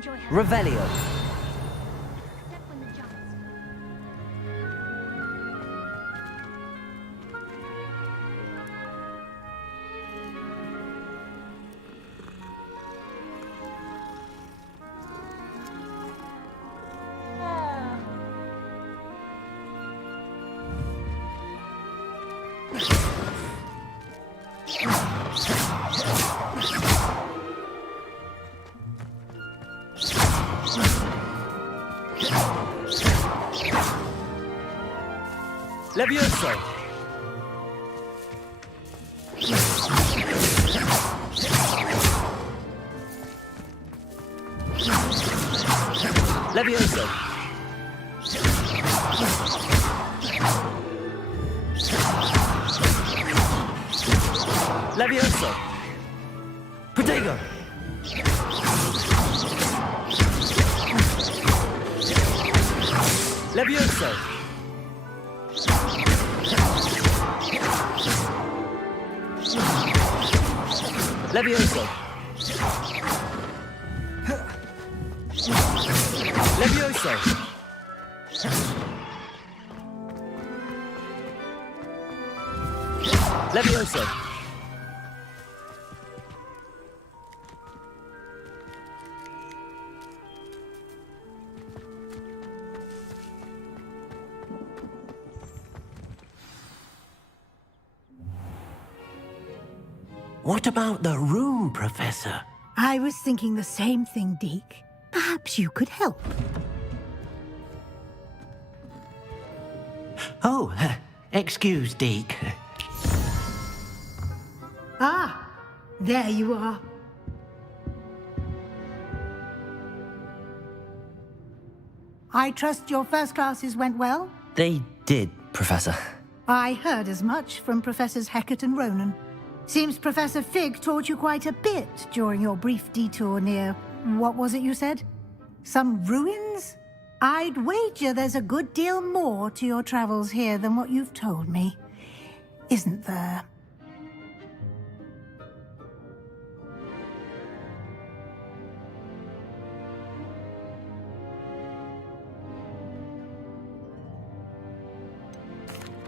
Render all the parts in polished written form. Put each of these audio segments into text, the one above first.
enjoy her. Revelio. Except when the jumps. Levioso. Levioso. Levioso. Protego. Levioso. Levioso. Levioso. Levioso. What about the room, Professor? I was thinking the same thing, Deke. Perhaps you could help. Oh, excuse, Deke. Ah, there you are. I trust your first classes went well? They did, Professor. I heard as much from Professors Hecat and Ronan. Seems Professor Fig taught you quite a bit during your brief detour near... what was it you said? Some ruins? I'd wager there's a good deal more to your travels here than what you've told me. Isn't there?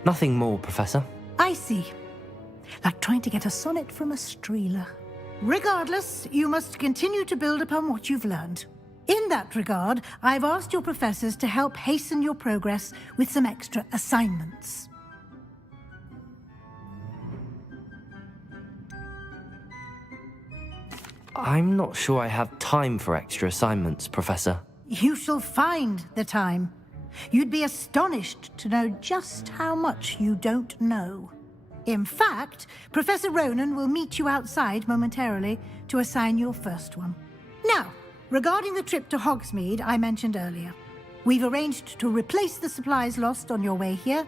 Nothing more, Professor. I see. Like trying to get a sonnet from a streeler. Regardless, you must continue to build upon what you've learned. In that regard, I've asked your professors to help hasten your progress with some extra assignments. I'm not sure I have time for extra assignments, Professor. You shall find the time. You'd be astonished to know just how much you don't know. In fact, Professor Ronan will meet you outside momentarily to assign your first one. Now, regarding the trip to Hogsmeade I mentioned earlier, we've arranged to replace the supplies lost on your way here,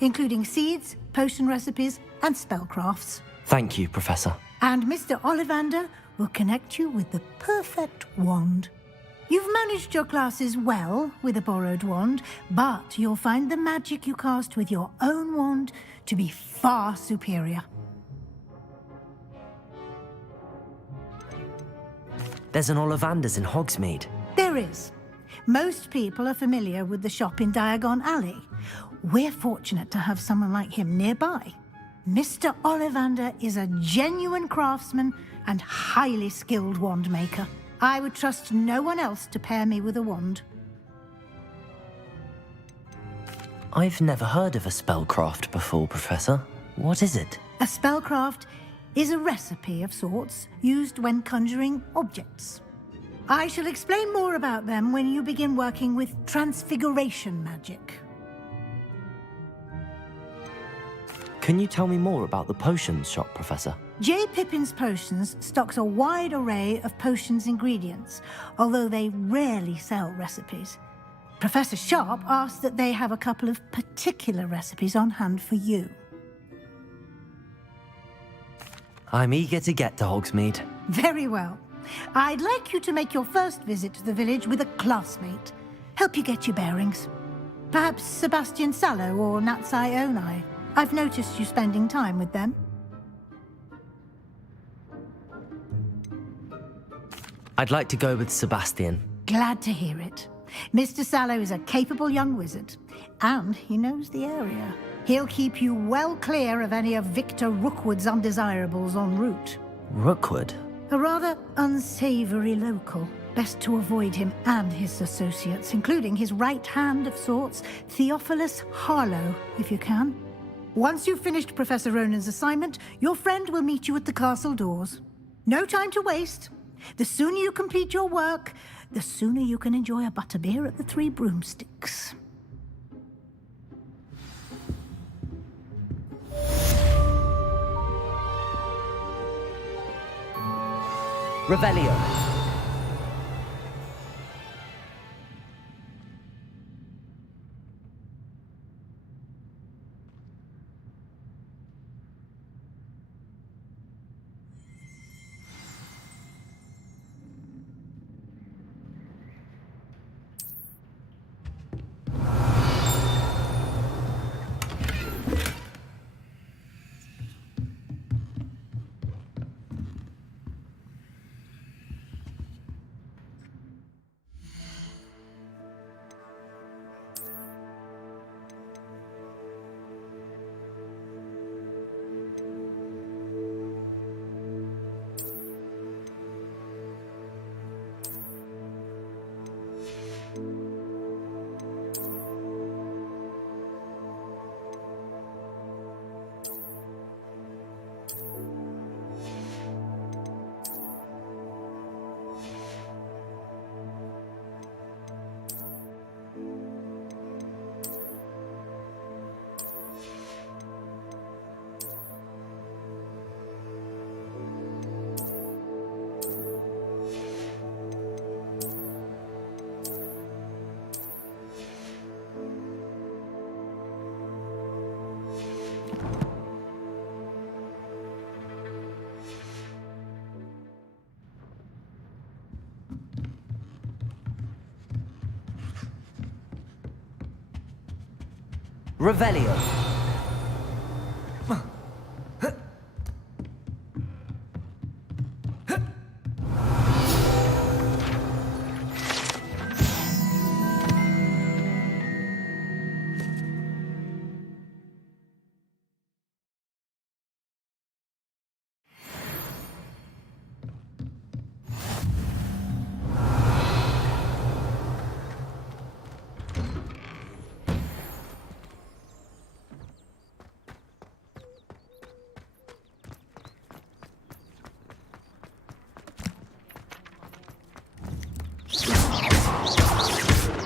including seeds, potion recipes, and spellcrafts. Thank you, Professor. And Mr. Ollivander will connect you with the perfect wand. You've managed your classes well with a borrowed wand, but you'll find the magic you cast with your own wand to be far superior. There's an Ollivander's in Hogsmeade. There is. Most people are familiar with the shop in Diagon Alley. We're fortunate to have someone like him nearby. Mr. Ollivander is a genuine craftsman and highly skilled wand maker. I would trust no one else to pair me with a wand. I've never heard of a spellcraft before, Professor. What is it? A spellcraft is a recipe of sorts used when conjuring objects. I shall explain more about them when you begin working with transfiguration magic. Can you tell me more about the potions shop, Professor? J. Pippin's Potions stocks a wide array of potions ingredients, although they rarely sell recipes. Professor Sharp asked that they have a couple of particular recipes on hand for you. I'm eager to get to Hogsmeade. Very well. I'd like you to make your first visit to the village with a classmate. Help you get your bearings. Perhaps Sebastian Sallow or Natsai Onai. I've noticed you spending time with them. I'd like to go with Sebastian. Glad to hear it. Mr. Sallow is a capable young wizard, and he knows the area. He'll keep you well clear of any of Victor Rookwood's undesirables en route. Rookwood? A rather unsavory local. Best to avoid him and his associates, including his right hand of sorts, Theophilus Harlow, if you can. Once you've finished Professor Ronan's assignment, your friend will meet you at the castle doors. No time to waste. The sooner you complete your work, the sooner you can enjoy a butterbeer at the Three Broomsticks. Revelio. Revelio.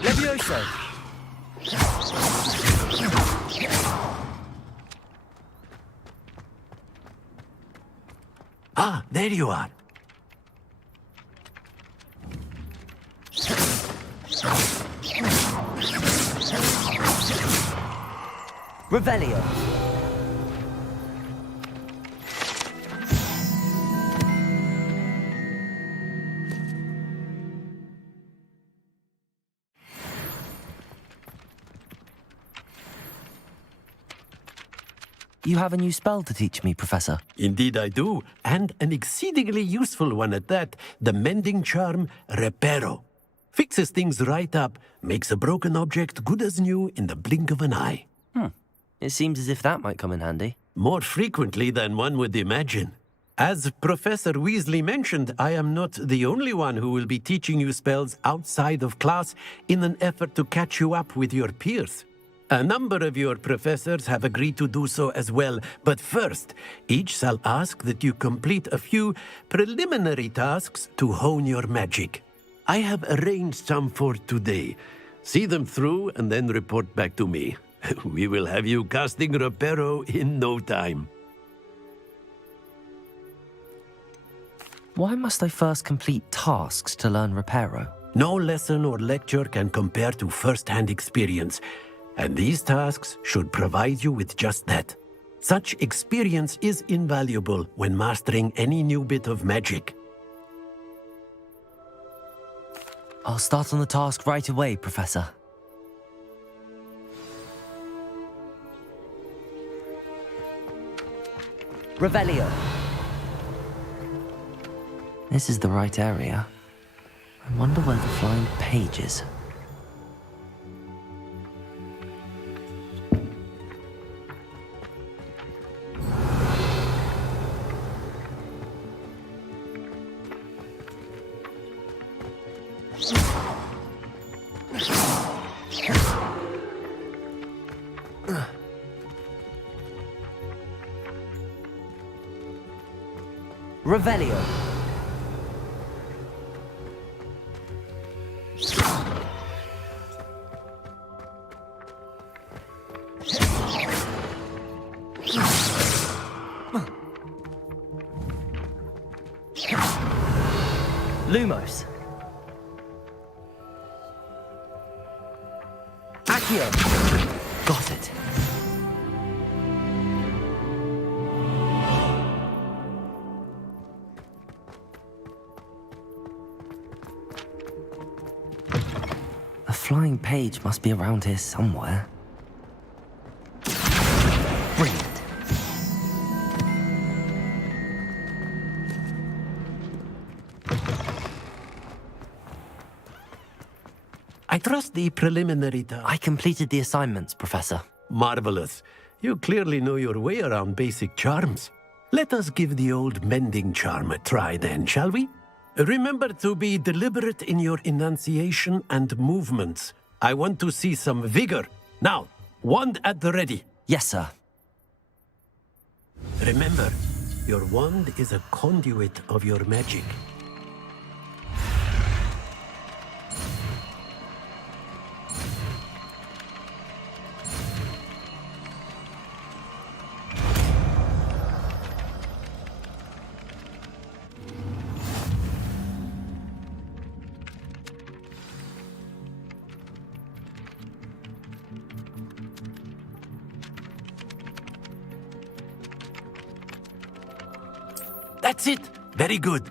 Levioso. Ah, there you are. Revelio. You have a new spell to teach me, Professor. Indeed I do, and an exceedingly useful one at that. The mending charm, Reparo. Fixes things right up, makes a broken object good as new in the blink of an eye. It seems as if that might come in handy. More frequently than one would imagine. As Professor Weasley mentioned, I am not the only one who will be teaching you spells outside of class in an effort to catch you up with your peers. A number of your professors have agreed to do so as well, but first, each shall ask that you complete a few preliminary tasks to hone your magic. I have arranged some for today. See them through and then report back to me. We will have you casting Reparo in no time. Why must I first complete tasks to learn Reparo? No lesson or lecture can compare to first-hand experience, and these tasks should provide you with just that. Such experience is invaluable when mastering any new bit of magic. I'll start on the task right away, Professor. Revelio. This is the right area. I wonder where the flying page is. Revelio. Lumos. Accio. Got it. A flying page must be around here somewhere. Brilliant. I trust the preliminary I completed the assignments, Professor. Marvelous. You clearly know your way around basic charms. Let us give the old mending charm a try then, shall we? Remember to be deliberate in your enunciation and movements. I want to see some vigor. Now, wand at the ready. Yes, sir. Remember, your wand is a conduit of your magic. That's it! Very good.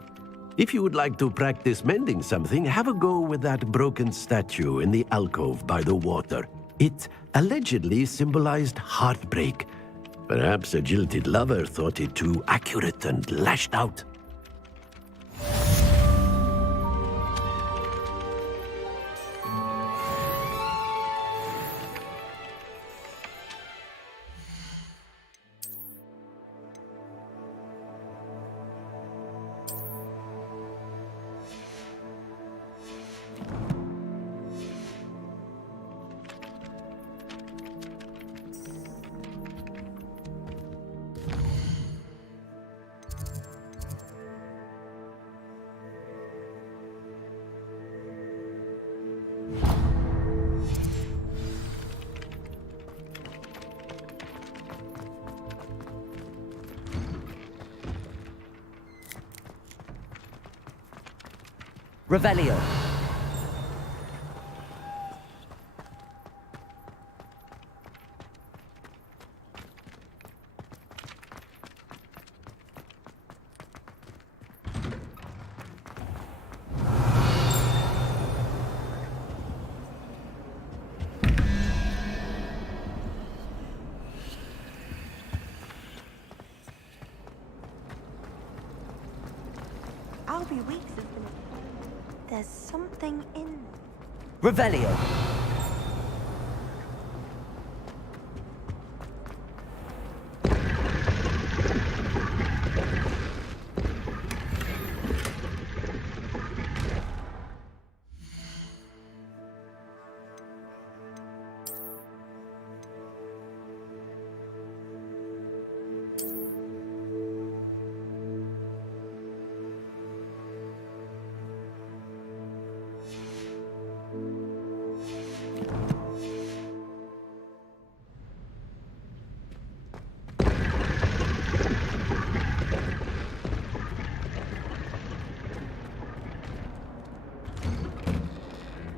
If you would like to practice mending something, have a go with that broken statue in the alcove by the water. It allegedly symbolized heartbreak. Perhaps a jilted lover thought it too accurate and lashed out. Revelio. I'll be weeks is the... There's something in... Revelio.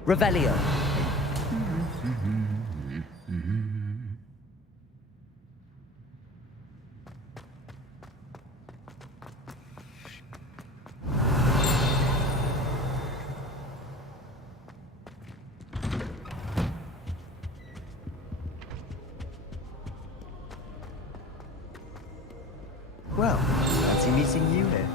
Revelio. Well, fancy meeting you here.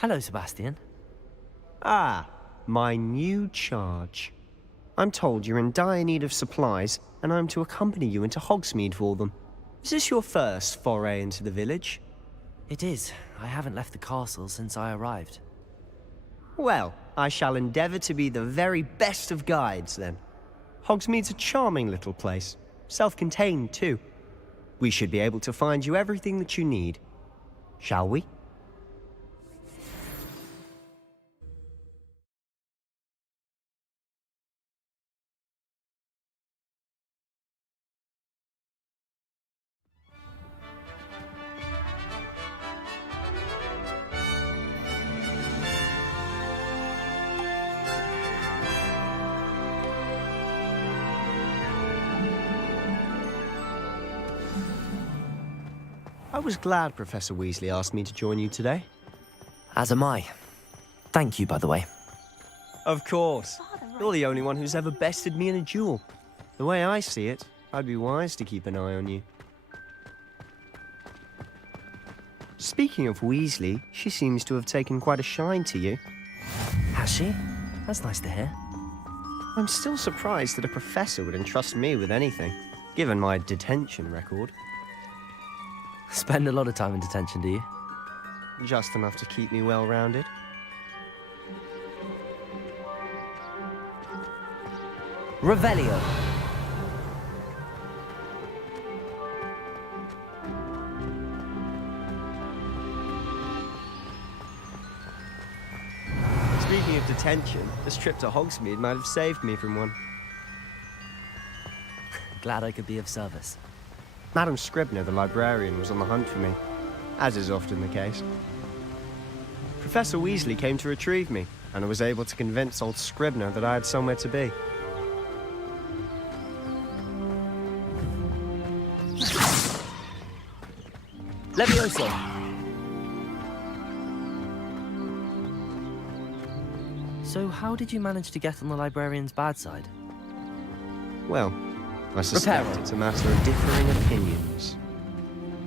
Hello, Sebastian. Ah, my new charge. I'm told you're in dire need of supplies, and I'm to accompany you into Hogsmeade for them. Is this your first foray into the village? It is. I haven't left the castle since I arrived. Well, I shall endeavour to be the very best of guides, then. Hogsmeade's a charming little place. Self-contained, too. We should be able to find you everything that you need. Shall we? I was glad Professor Weasley asked me to join you today. As am I. Thank you, by the way. Of course. You're the only one who's ever bested me in a duel. The way I see it, I'd be wise to keep an eye on you. Speaking of Weasley, she seems to have taken quite a shine to you. Has she? That's nice to hear. I'm still surprised that a professor would entrust me with anything, given my detention record. Spend a lot of time in detention, do you? Just enough to keep me well-rounded. Revelio. Speaking of detention, this trip to Hogsmeade might have saved me from one. Glad I could be of service. Madam Scribner, the librarian, was on the hunt for me, as is often the case. Professor Weasley came to retrieve me, and I was able to convince old Scribner that I had somewhere to be. Levioso. So how did you manage to get on the librarian's bad side? Well, I suspect Reparo. it's a matter of differing opinions.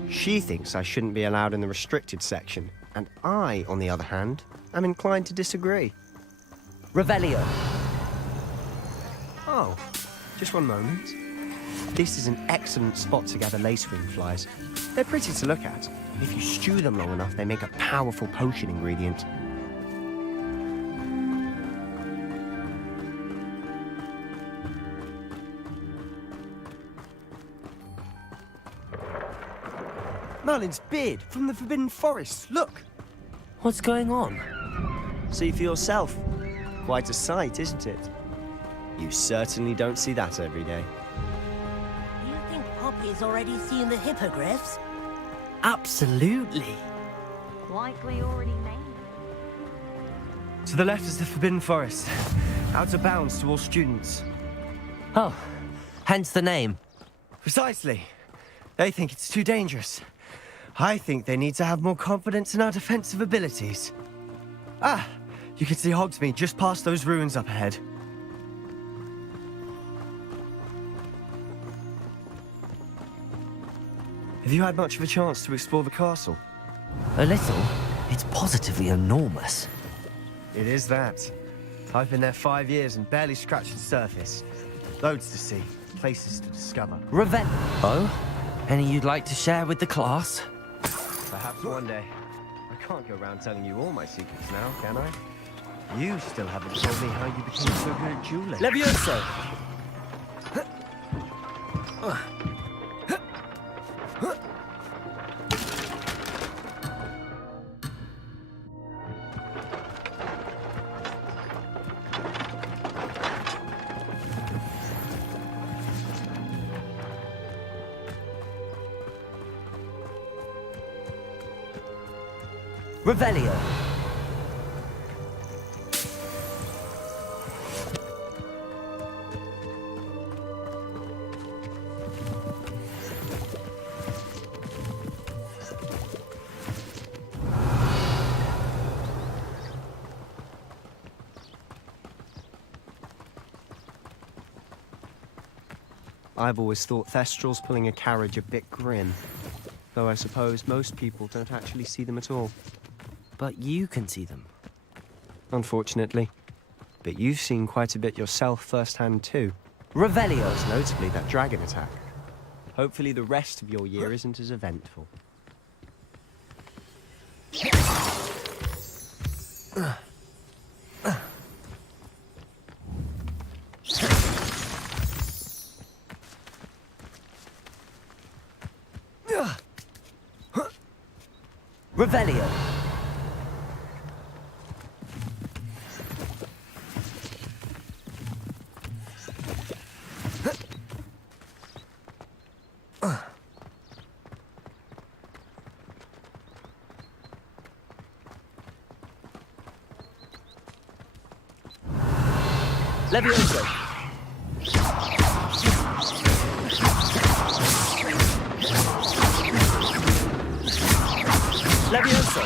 She thinks I shouldn't be allowed in the restricted section, and I, on the other hand, am inclined to disagree. Revelio. Oh, just one moment. This is an excellent spot to gather lacewing flies. They're pretty to look at. If you stew them long enough, they make a powerful potion ingredient. Merlin's beard from the Forbidden Forest. Look! What's going on? See for yourself. Quite a sight, isn't it? You certainly don't see that every day. You think Poppy's already seen the hippogriffs? Absolutely. Likely already named. To the left is the Forbidden Forest. Out of bounds to all students. Oh, hence the name. Precisely. They think it's too dangerous. I think they need to have more confidence in our defensive abilities. Ah, you can see Hogsmeade just past those ruins up ahead. Have you had much of a chance to explore the castle? A little. It's positively enormous. It is that. I've been there 5 years and barely scratched the surface. Loads to see, places to discover. Revelio. Oh? Any you'd like to share with the class? Perhaps one day. I can't go around telling you all my secrets now, can I? You still haven't told me how you became so good at dueling. Levioso. Revelio. I've always thought Thestrals pulling a carriage a bit grim, though I suppose most people don't actually see them at all. But you can see them. Unfortunately. But you've seen quite a bit yourself firsthand too. Revelio! Most notably that dragon attack. Hopefully the rest of your year isn't as eventful. Revelio! Levioso! Levioso!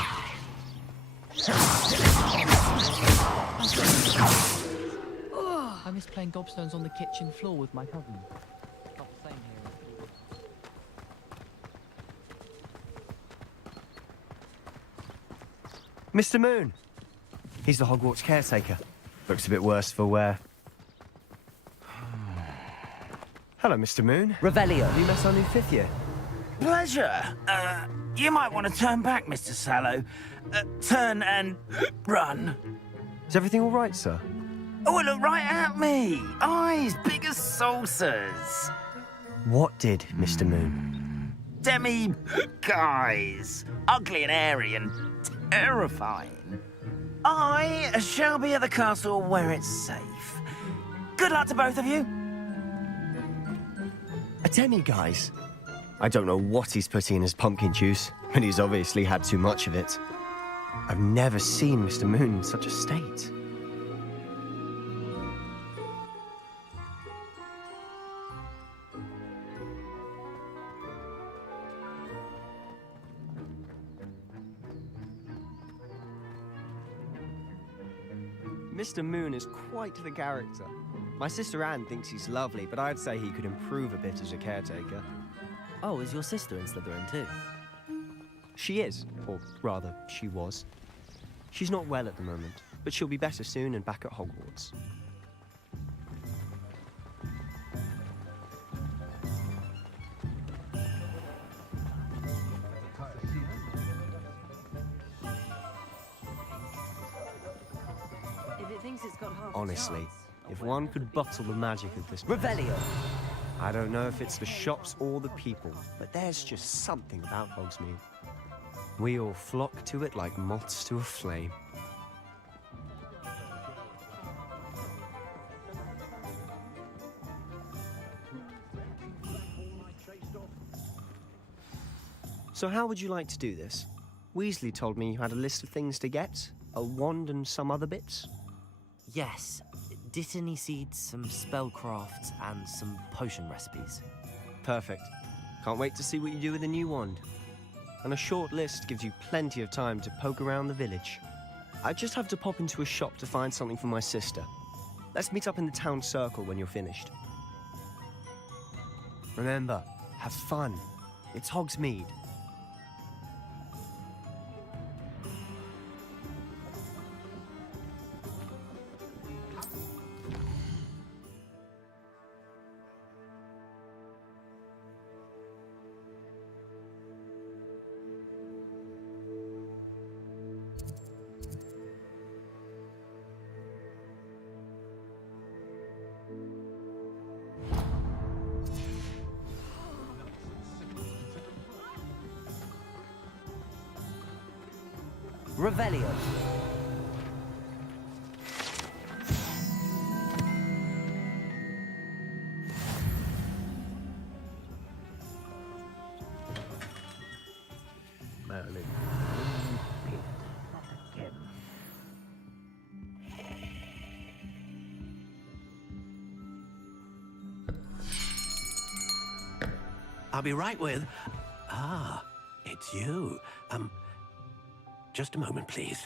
I miss playing gobstones on the kitchen floor with my cousin. Not the same here. Mr. Moon! He's the Hogwarts caretaker. Looks a bit worse for wear. Hello, Mr. Moon. Revelio! Have you met our new 5th year? Pleasure. You might want to turn back, Mr. Sallow. Turn and run. Is everything all right, sir? Oh, look right at me. Eyes big as saucers. What did, Mr. Moon? Demi guys. Ugly and airy and terrifying. I shall be at the castle where it's safe. Good luck to both of you. A demi-guise? I don't know what he's putting in his pumpkin juice, but he's obviously had too much of it. I've never seen Mr. Moon in such a state. Mr. Moon is quite the character. My sister Anne thinks he's lovely, but I'd say he could improve a bit as a caretaker. Oh, is your sister in Slytherin too? She is, or rather, she was. She's not well at the moment, but she'll be better soon and back at Hogwarts. If it thinks it's got half a Honestly, chance, if one could bottle the magic of this place, Revelio! I don't know if it's the shops or the people, but there's just something about Hogsmeade. We all flock to it like moths to a flame. So how would you like to do this? Weasley told me you had a list of things to get, a wand and some other bits. Yes. Dittany seeds, some spellcrafts, and some potion recipes. Perfect. Can't wait to see what you do with the new wand. And a short list gives you plenty of time to poke around the village. I just have to pop into a shop to find something for my sister. Let's meet up in the town circle when you're finished. Remember, have fun. It's Hogsmeade. Revelio! Merlin. I'll be right with... Ah, it's you. Just a moment, please.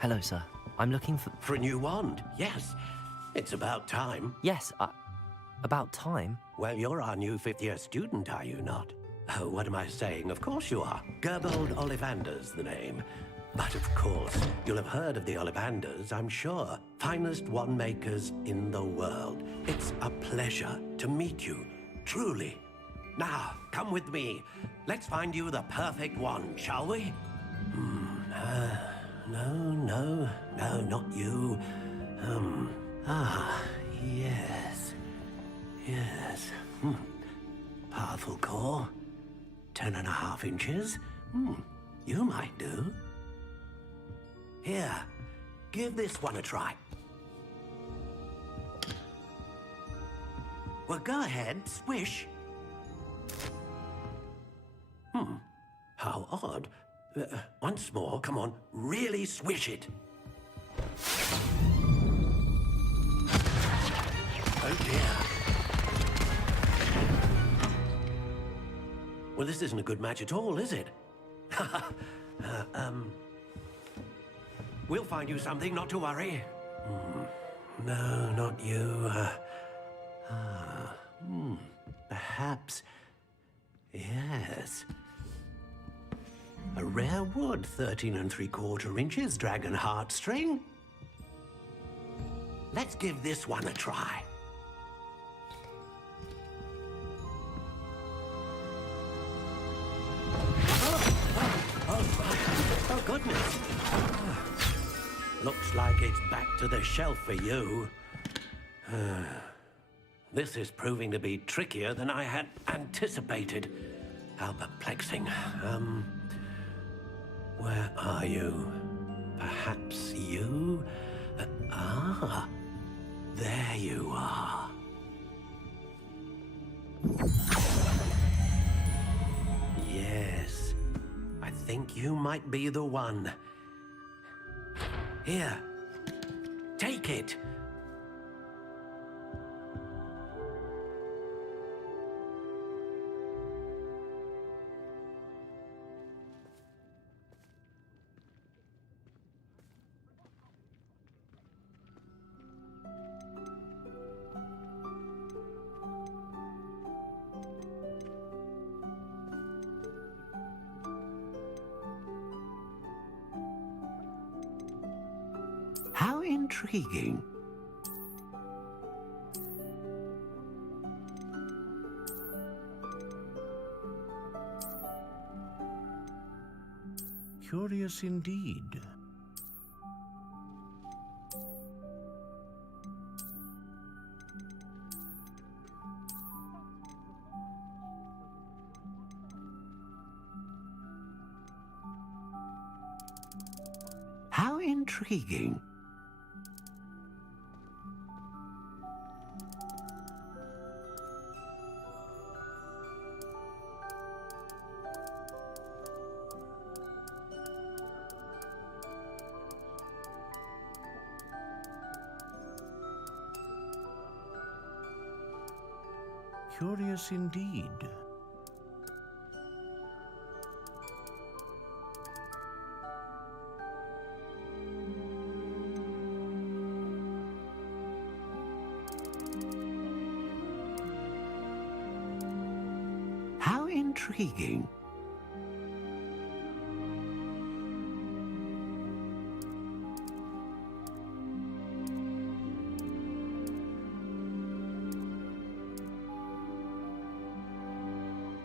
Hello, sir. I'm looking for... For a new wand, yes. It's about time. Yes, about time. Well, you're our new 5th-year student, are you not? Oh, what am I saying? Of course you are. Gerbold Ollivander's the name. But of course, you'll have heard of the Ollivanders, I'm sure. Finest wand makers in the world. It's a pleasure to meet you, truly. Now, come with me. Let's find you the perfect wand, shall we? No, not you. Yes. Yes. Powerful core. 10.5 inches. You might do. Here, give this one a try. Well, go ahead, swish. How odd. Once more, come on, really swish it. Oh dear. Well, this isn't a good match at all, is it? We'll find you something, not to worry. No, not you. Perhaps. Yes. A rare wood, 13 3/4 inches, dragon heartstring. Let's give this one a try. Oh, goodness. Looks like it's back to the shelf for you. This is proving to be trickier than I had anticipated. How perplexing. Where are you? Perhaps you? There you are. Yes, I think you might be the one. Here, take it. How intriguing. Curious indeed. How intriguing. Curious indeed. How intriguing.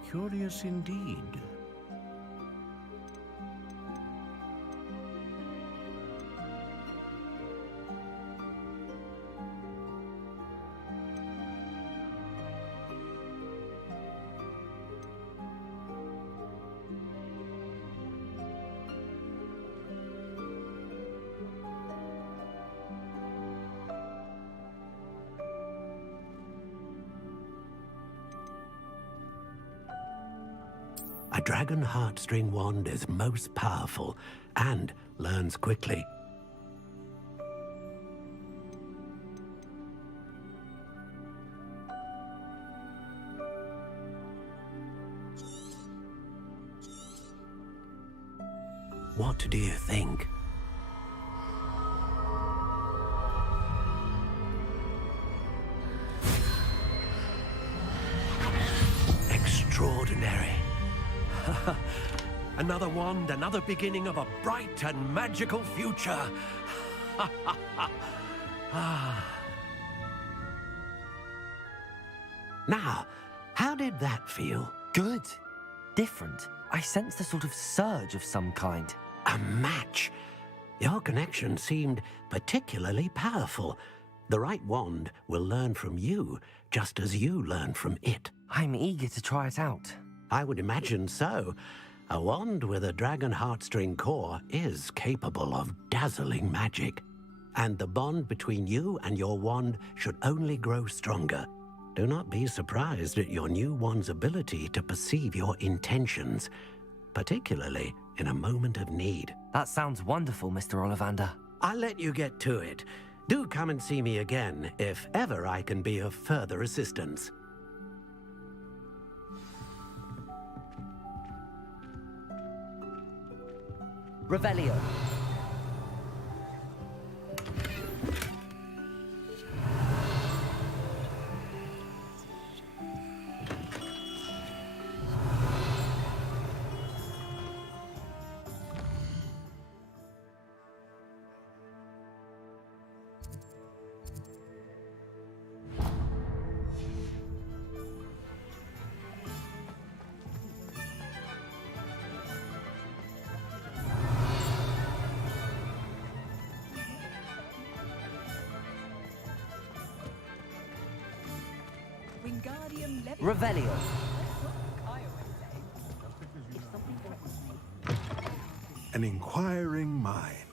Curious indeed. A dragon heartstring wand is most powerful and learns quickly. What do you think? Extraordinary. Another wand, another beginning of a bright and magical future. Now, how did that feel? Good. Different. I sensed a sort of surge of some kind. A match. Your connection seemed particularly powerful. The right wand will learn from you, just as you learn from it. I'm eager to try it out. I would imagine so. A wand with a dragon heartstring core is capable of dazzling magic. And the bond between you and your wand should only grow stronger. Do not be surprised at your new wand's ability to perceive your intentions, particularly in a moment of need. That sounds wonderful, Mr. Ollivander. I'll let you get to it. Do come and see me again if ever I can be of further assistance. Revelio. Revelio. An inquiring mind.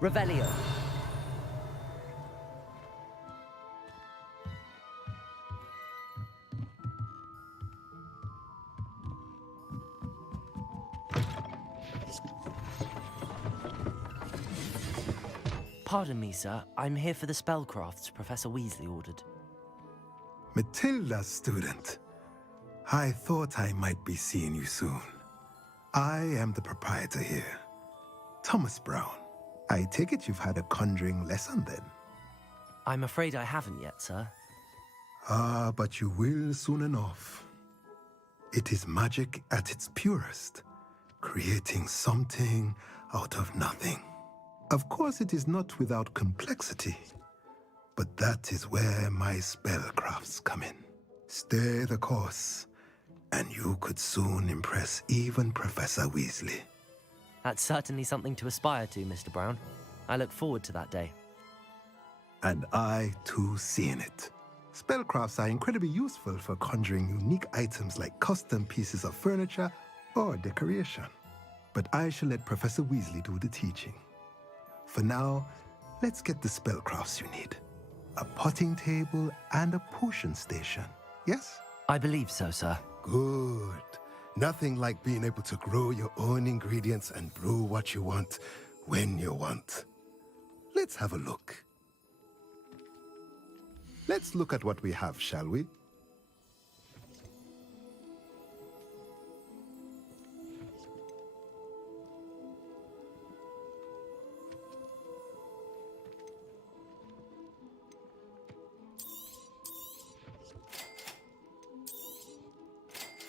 Revelio. Pardon me, sir. I'm here for the spellcrafts Professor Weasley ordered. Matilda's student. I thought I might be seeing you soon. I am the proprietor here, Thomas Brown. I take it you've had a conjuring lesson then? I'm afraid I haven't yet, sir. Ah, but you will soon enough. It is magic at its purest, creating something out of nothing. Of course, it is not without complexity, but that is where my spellcrafts come in. Stay the course, and you could soon impress even Professor Weasley. That's certainly something to aspire to, Mr. Brown. I look forward to that day. And I, too, seeing it. Spellcrafts are incredibly useful for conjuring unique items like custom pieces of furniture or decoration. But I shall let Professor Weasley do the teaching. For now, let's get the spellcrafts you need. A potting table and a potion station, yes? I believe so, sir. Good. Nothing like being able to grow your own ingredients and brew what you want, when you want. Let's have a look. Let's look at what we have, shall we?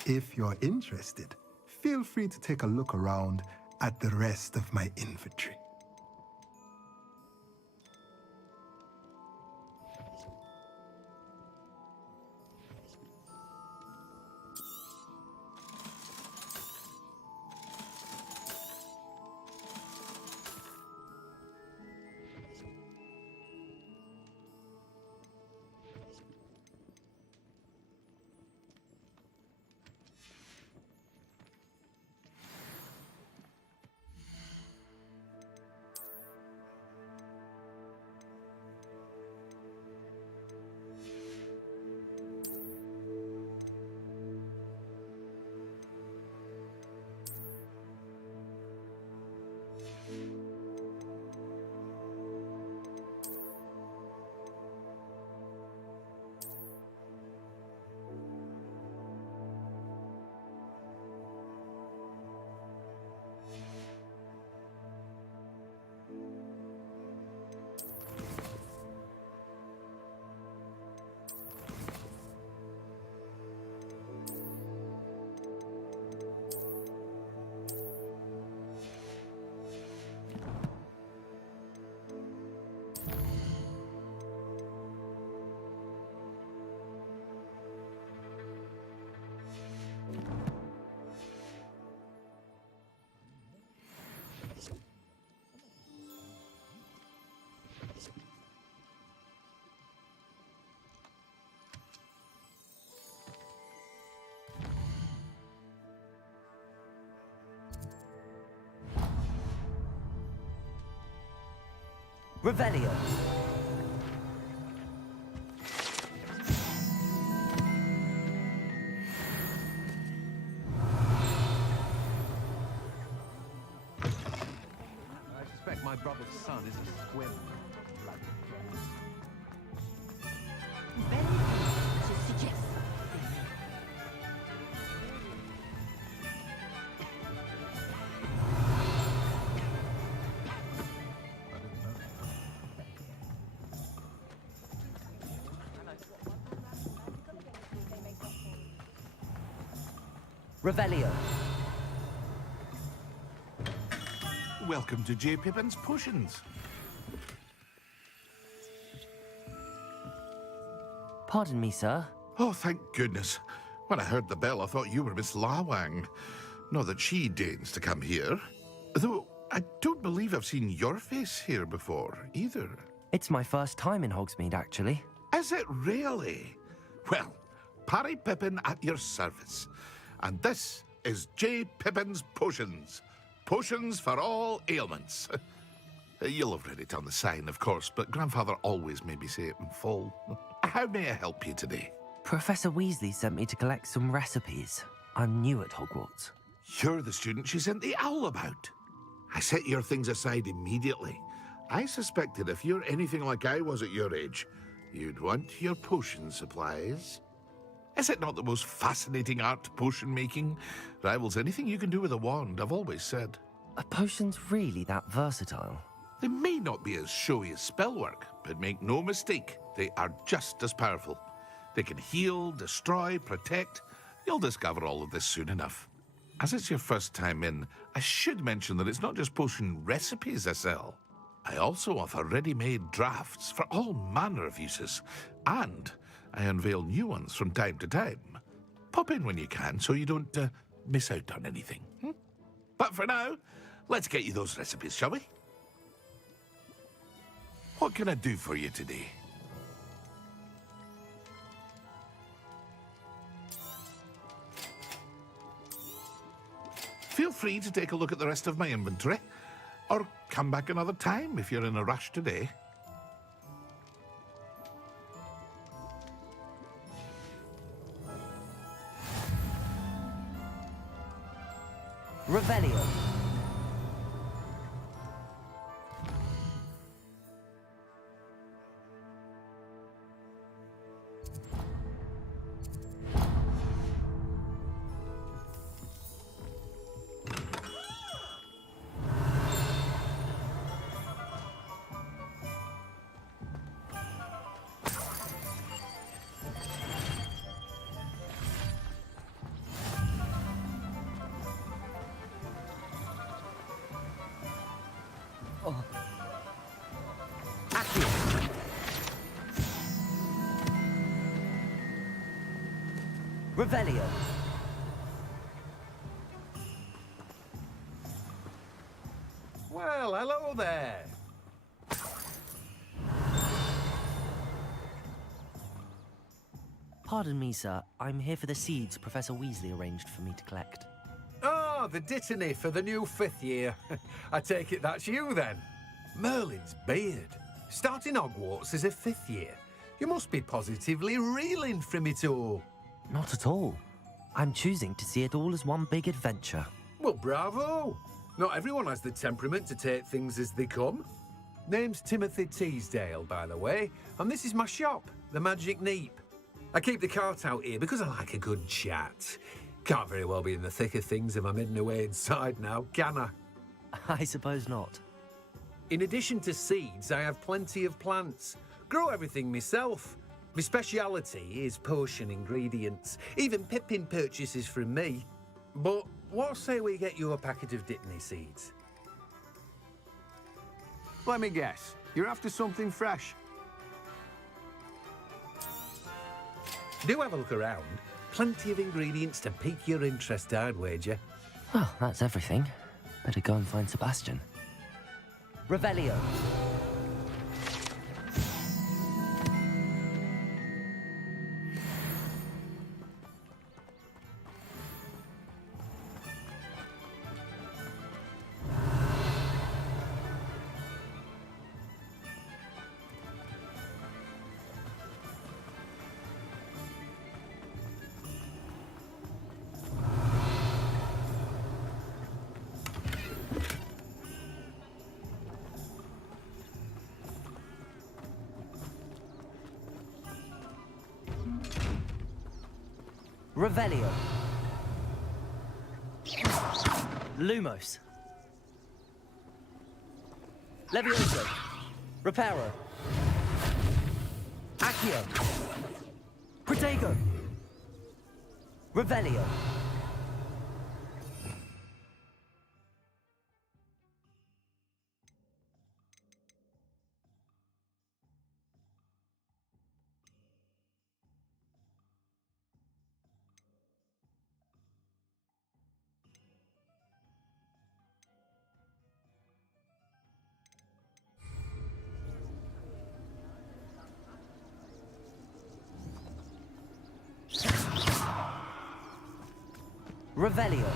If you're interested, feel free to take a look around at the rest of my inventory. Revelio. I suspect my brother's son is a squib. Very good to suggest something. Revelio. Welcome to J. Pippin's Potions. Pardon me, sir. Oh, thank goodness. When I heard the bell, I thought you were Miss Lawang. Not that she deigns to come here. Though I don't believe I've seen your face here before, either. It's my first time in Hogsmeade, actually. Is it really? Well, Parry Pippin at your service. And this is J. Pippin's Potions. Potions for all ailments. You'll have read it on the sign, of course, but Grandfather always made me say it in full. How may I help you today? Professor Weasley sent me to collect some recipes. I'm new at Hogwarts. You're the student she sent the owl about. I set your things aside immediately. I suspected if you're anything like I was at your age, you'd want your potion supplies. Is it not the most fascinating art, potion making? Rivals anything you can do with a wand, I've always said. Are potions really that versatile? They may not be as showy as spellwork, but make no mistake, they are just as powerful. They can heal, destroy, protect. You'll discover all of this soon enough. As it's your first time in, I should mention that it's not just potion recipes I sell. I also offer ready-made drafts for all manner of uses, and I unveil new ones from time to time. Pop in when you can so you don't miss out on anything. But for now, let's get you those recipes, shall we? What can I do for you today? Feel free to take a look at the rest of my inventory, or come back another time if you're in a rush today. Revelio. Revelio. Well, hello there. Pardon me, sir. I'm here for the seeds Professor Weasley arranged for me to collect. Oh, the dittany for the new 5th year. I take it that's you then. Merlin's beard. Starting Hogwarts as a 5th year. You must be positively reeling from it all. Not at all. I'm choosing to see it all as one big adventure. Well, bravo. Not everyone has the temperament to take things as they come. Name's Timothy Teasdale, by the way, and this is my shop, the Magic Neep. I keep the cart out here because I like a good chat. Can't very well be in the thick of things if I'm hidden away inside now, can I? I suppose not. In addition to seeds, I have plenty of plants. Grow everything myself. My speciality is potion ingredients. Even Pippin purchases from me. But what say we get you a packet of Dittany seeds? Let me guess. You're after something fresh. Do have a look around. Plenty of ingredients to pique your interest, I'd wager. Well, that's everything. Better go and find Sebastian. Revelio. Revelio. Lumos. Levioso. Reparo. Accio. Protego. Revelio. Revelio.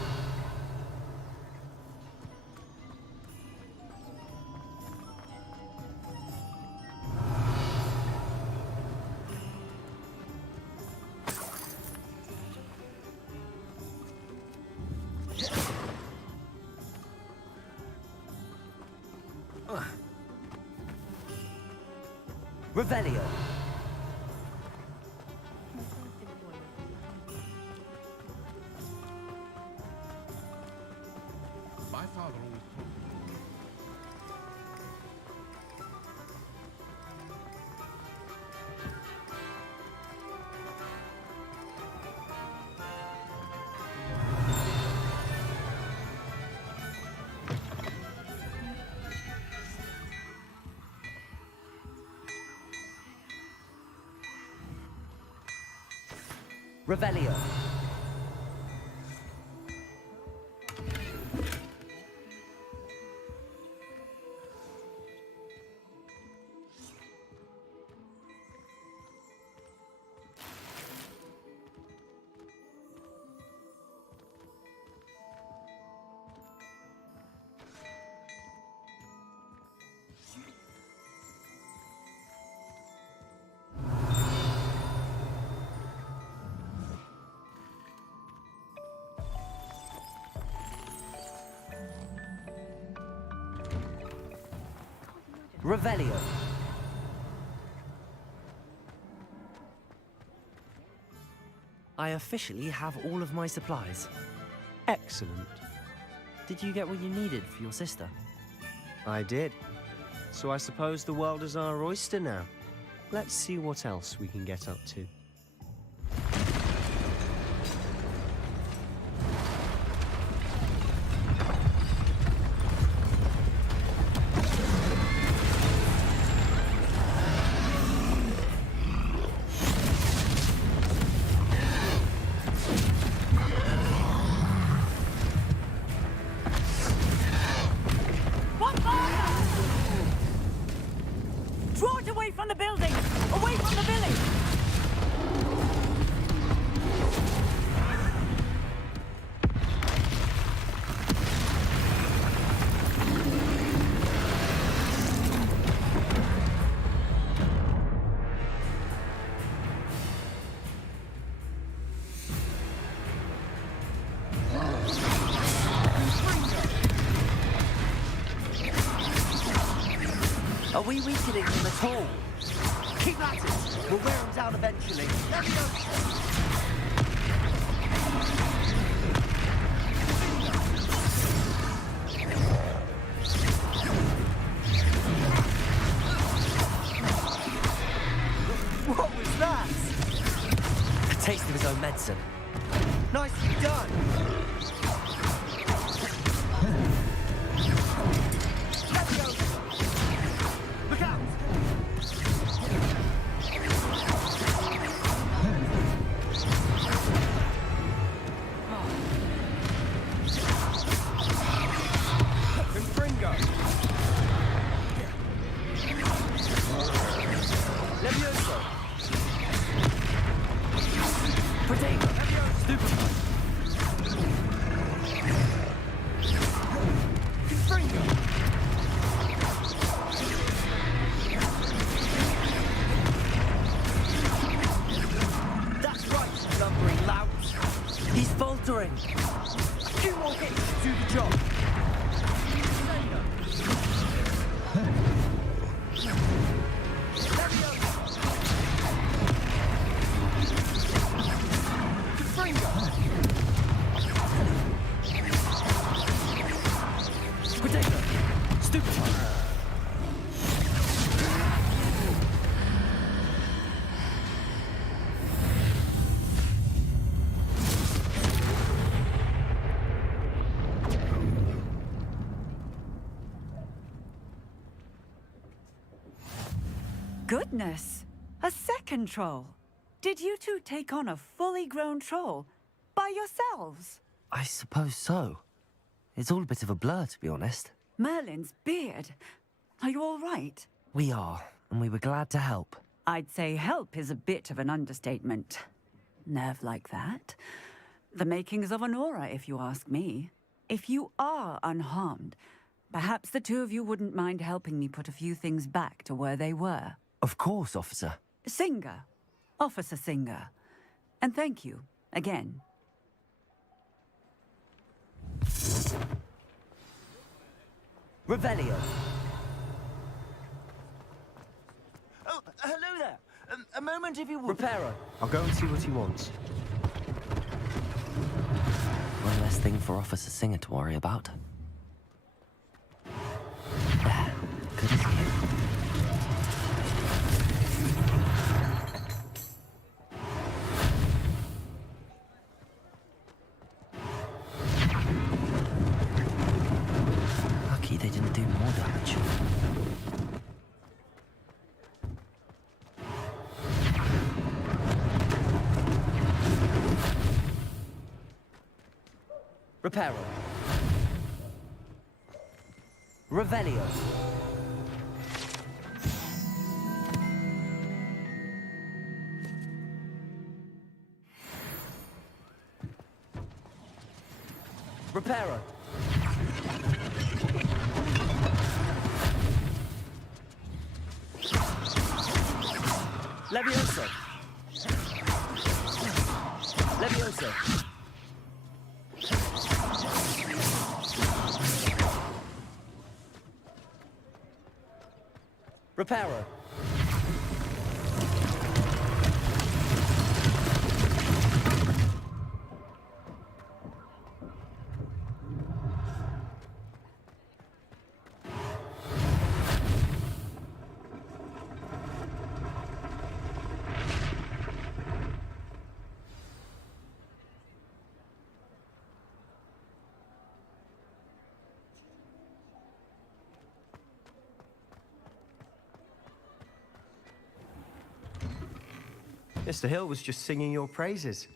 Revelio. My father always told me. Revelio. Revelio. I officially have all of my supplies. Excellent. Did you get what you needed for your sister? I did. So I suppose the world is our oyster now. Let's see what else we can get up to. Draw it away from the building! Away from the village! Are we weakening them at all? Keep at it! We'll wear them down eventually. What was that? A taste of his own medicine. Nicely done! Look out! Confringo! Levioso! Protego! Stupefy! Confringo! That's right, lumbering lout! He's faltering! A few more hits to do the job. Confringo! Goodness! A second troll! Did you two take on a fully grown troll by yourselves? I suppose so. It's all a bit of a blur, to be honest. Merlin's beard. Are you all right? We are, and we were glad to help. I'd say help is a bit of an understatement. Nerve like that. The makings of an aura, if you ask me. If you are unharmed, perhaps the two of you wouldn't mind helping me put a few things back to where they were. Of course, officer. Singer. Officer Singer. And thank you, again. Revelio. Oh, hello there. A moment if you would. Reparo. I'll go and see what he wants. One less thing for Officer Singer to worry about. Good as new. Lucky they didn't do more damage. Reparo. Revelio. Reparo. Levioso. Levioso. Reparo. Mr. Hill was just singing your praises.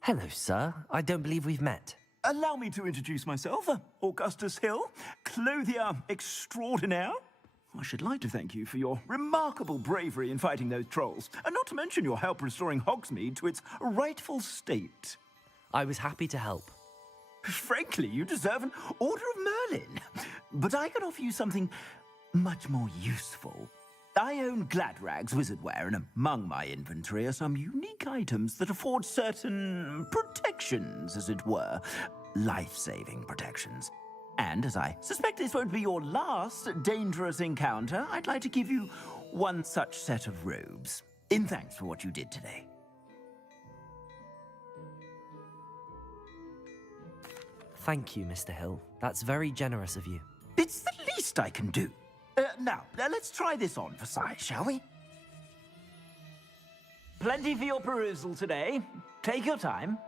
Hello, sir. I don't believe we've met. Allow me to introduce myself, Augustus Hill, clothier extraordinaire. I should like to thank you for your remarkable bravery in fighting those trolls, and not to mention your help restoring Hogsmeade to its rightful state. I was happy to help. Frankly, you deserve an Order of Merlin. But I can offer you something much more useful. I own Gladrag's wizardware, and among my inventory are some unique items that afford certain protections, as it were. Life-saving protections. And as I suspect this won't be your last dangerous encounter, I'd like to give you one such set of robes, in thanks for what you did today. Thank you, Mr. Hill. That's very generous of you. It's the least I can do. Now, let's try this on for size, shall we? Plenty for your perusal today. Take your time.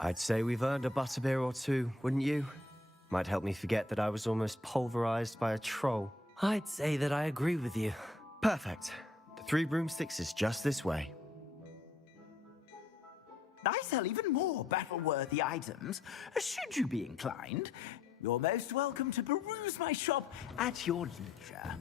I'd say we've earned a butterbeer or two, wouldn't you? Might help me forget that I was almost pulverized by a troll. I'd say that I agree with you. Perfect. The 3 broomsticks is just this way. I sell even more battle-worthy items. Should you be inclined, you're most welcome to peruse my shop at your leisure.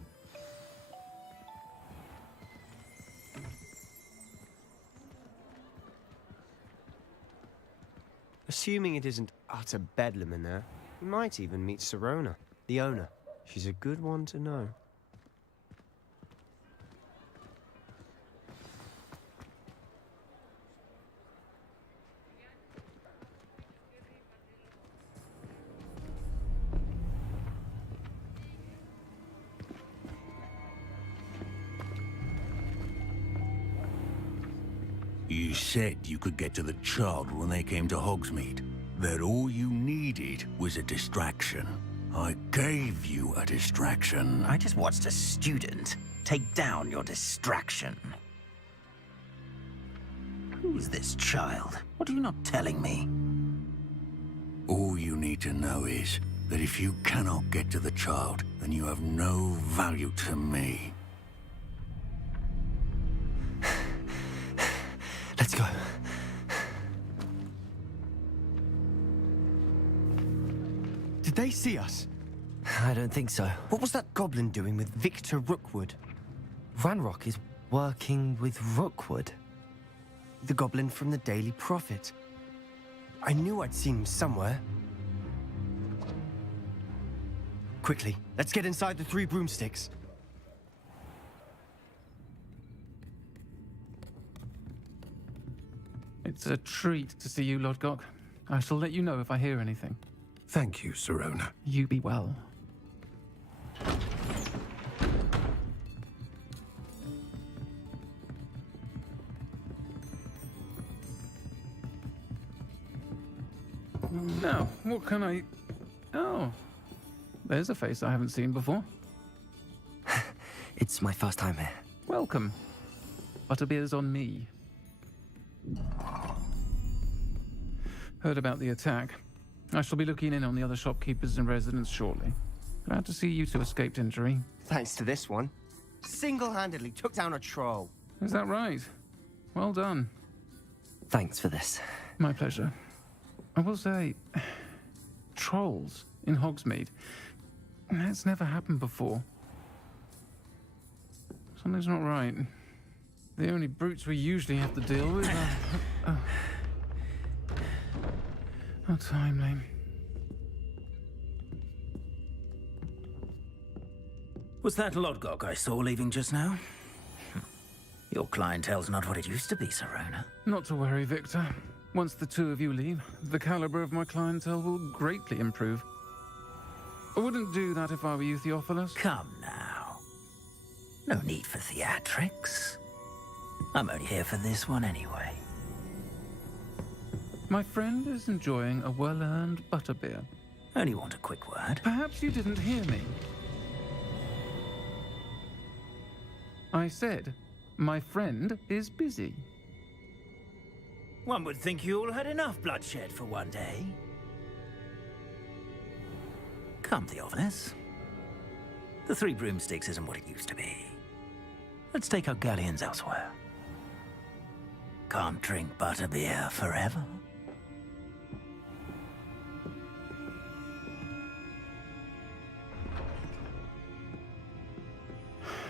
Assuming it isn't utter bedlam in there, we might even meet Sirona, the owner. She's a good one to know. You said you could get to the child when they came to Hogsmeade. That all you needed was a distraction. I gave you a distraction. I just watched a student take down your distraction. Who's this child? What are you not telling me? All you need to know is that if you cannot get to the child, then you have no value to me. Let's go. Did they see us? I don't think so. What was that goblin doing with Victor Rookwood? Ranrock is working with Rookwood. The goblin from the Daily Prophet. I knew I'd seen him somewhere. Quickly, let's get inside the 3 broomsticks. It's a treat to see you, Lodgok. I shall let you know if I hear anything. Thank you, Sirona. You be well. Now, what can I... Oh, there's a face I haven't seen before. It's my first time here. Welcome. Butterbeer's on me. Heard about the attack. I shall be looking in on the other shopkeepers and residents shortly. Glad to see you two escaped injury. Thanks to this one. Single-handedly took down a troll. Is that right? Well done. Thanks for this. My pleasure. I will say, trolls in Hogsmeade. That's never happened before. Something's not right. The only brutes we usually have to deal with are... How timely. Was that Lodgok I saw leaving just now? Your clientele's not what it used to be, Sirona. Not to worry, Victor. Once the two of you leave, the caliber of my clientele will greatly improve. I wouldn't do that if I were you, Theophilus. Come now. No need for theatrics. I'm only here for this one anyway. My friend is enjoying a well-earned butterbeer. Only want a quick word. Perhaps you didn't hear me. I said, my friend is busy. One would think you all had enough bloodshed for one day. Come, Theophilus. The 3 broomsticks isn't what it used to be. Let's take our galleons elsewhere. Can't drink butterbeer forever.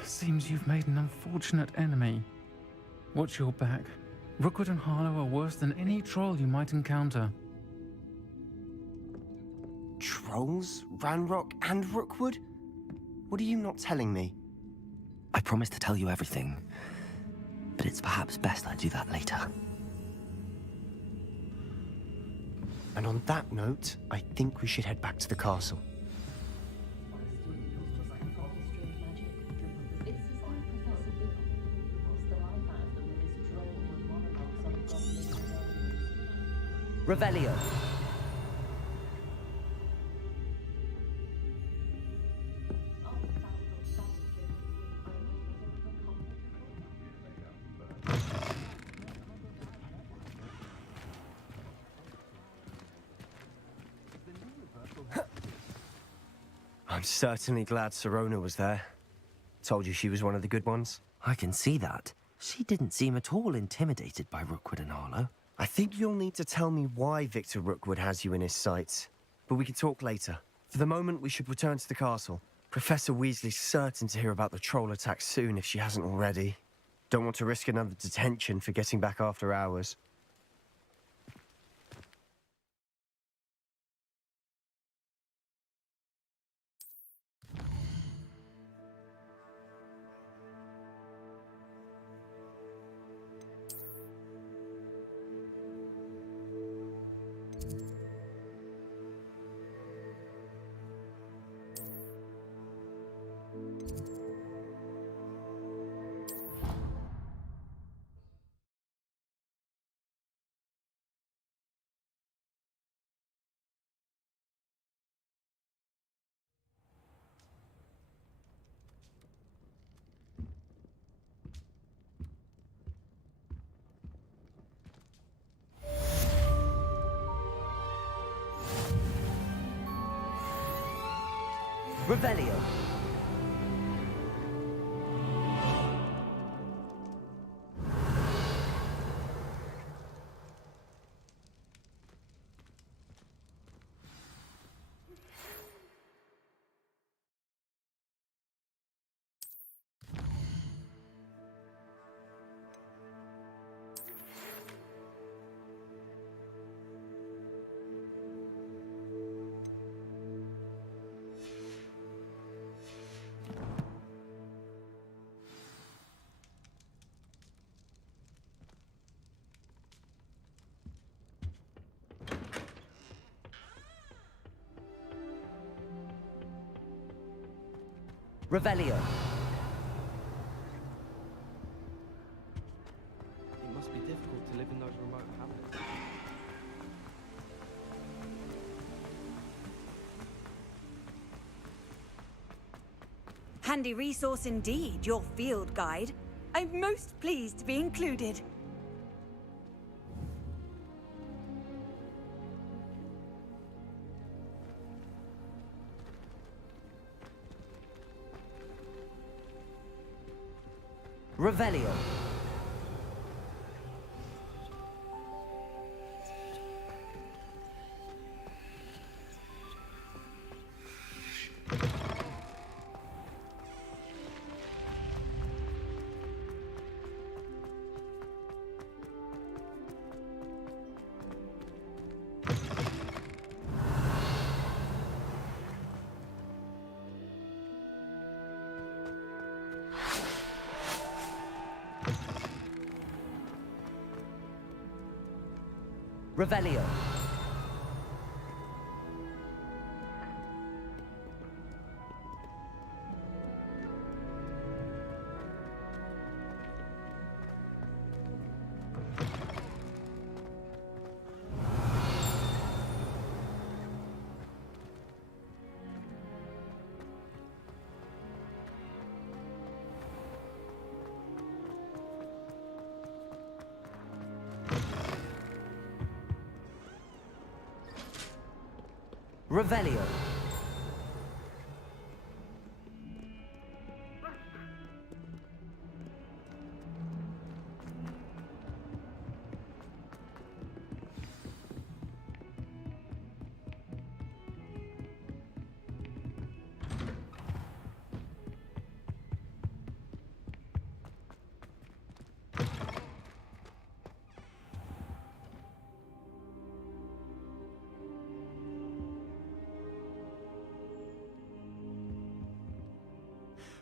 Seems you've made an unfortunate enemy. Watch your back. Rookwood and Harlow are worse than any troll you might encounter. Trolls? Ranrock and Rookwood? What are you not telling me? I promise to tell you everything, but it's perhaps best I do that later. And on that note, I think we should head back to the castle. Revelio. I'm certainly glad Sirona was there. Told you she was one of the good ones. I can see that. She didn't seem at all intimidated by Rookwood and Harlow. I think you'll need to tell me why Victor Rookwood has you in his sights. But we can talk later. For the moment, we should return to the castle. Professor Weasley's certain to hear about the troll attack soon if she hasn't already. Don't want to risk another detention for getting back after hours. Revelio. Revelio. It must be difficult to live in those remote hamlets. Handy resource indeed, your field guide. I'm most pleased to be included. Revelio. Revelio. Revelio.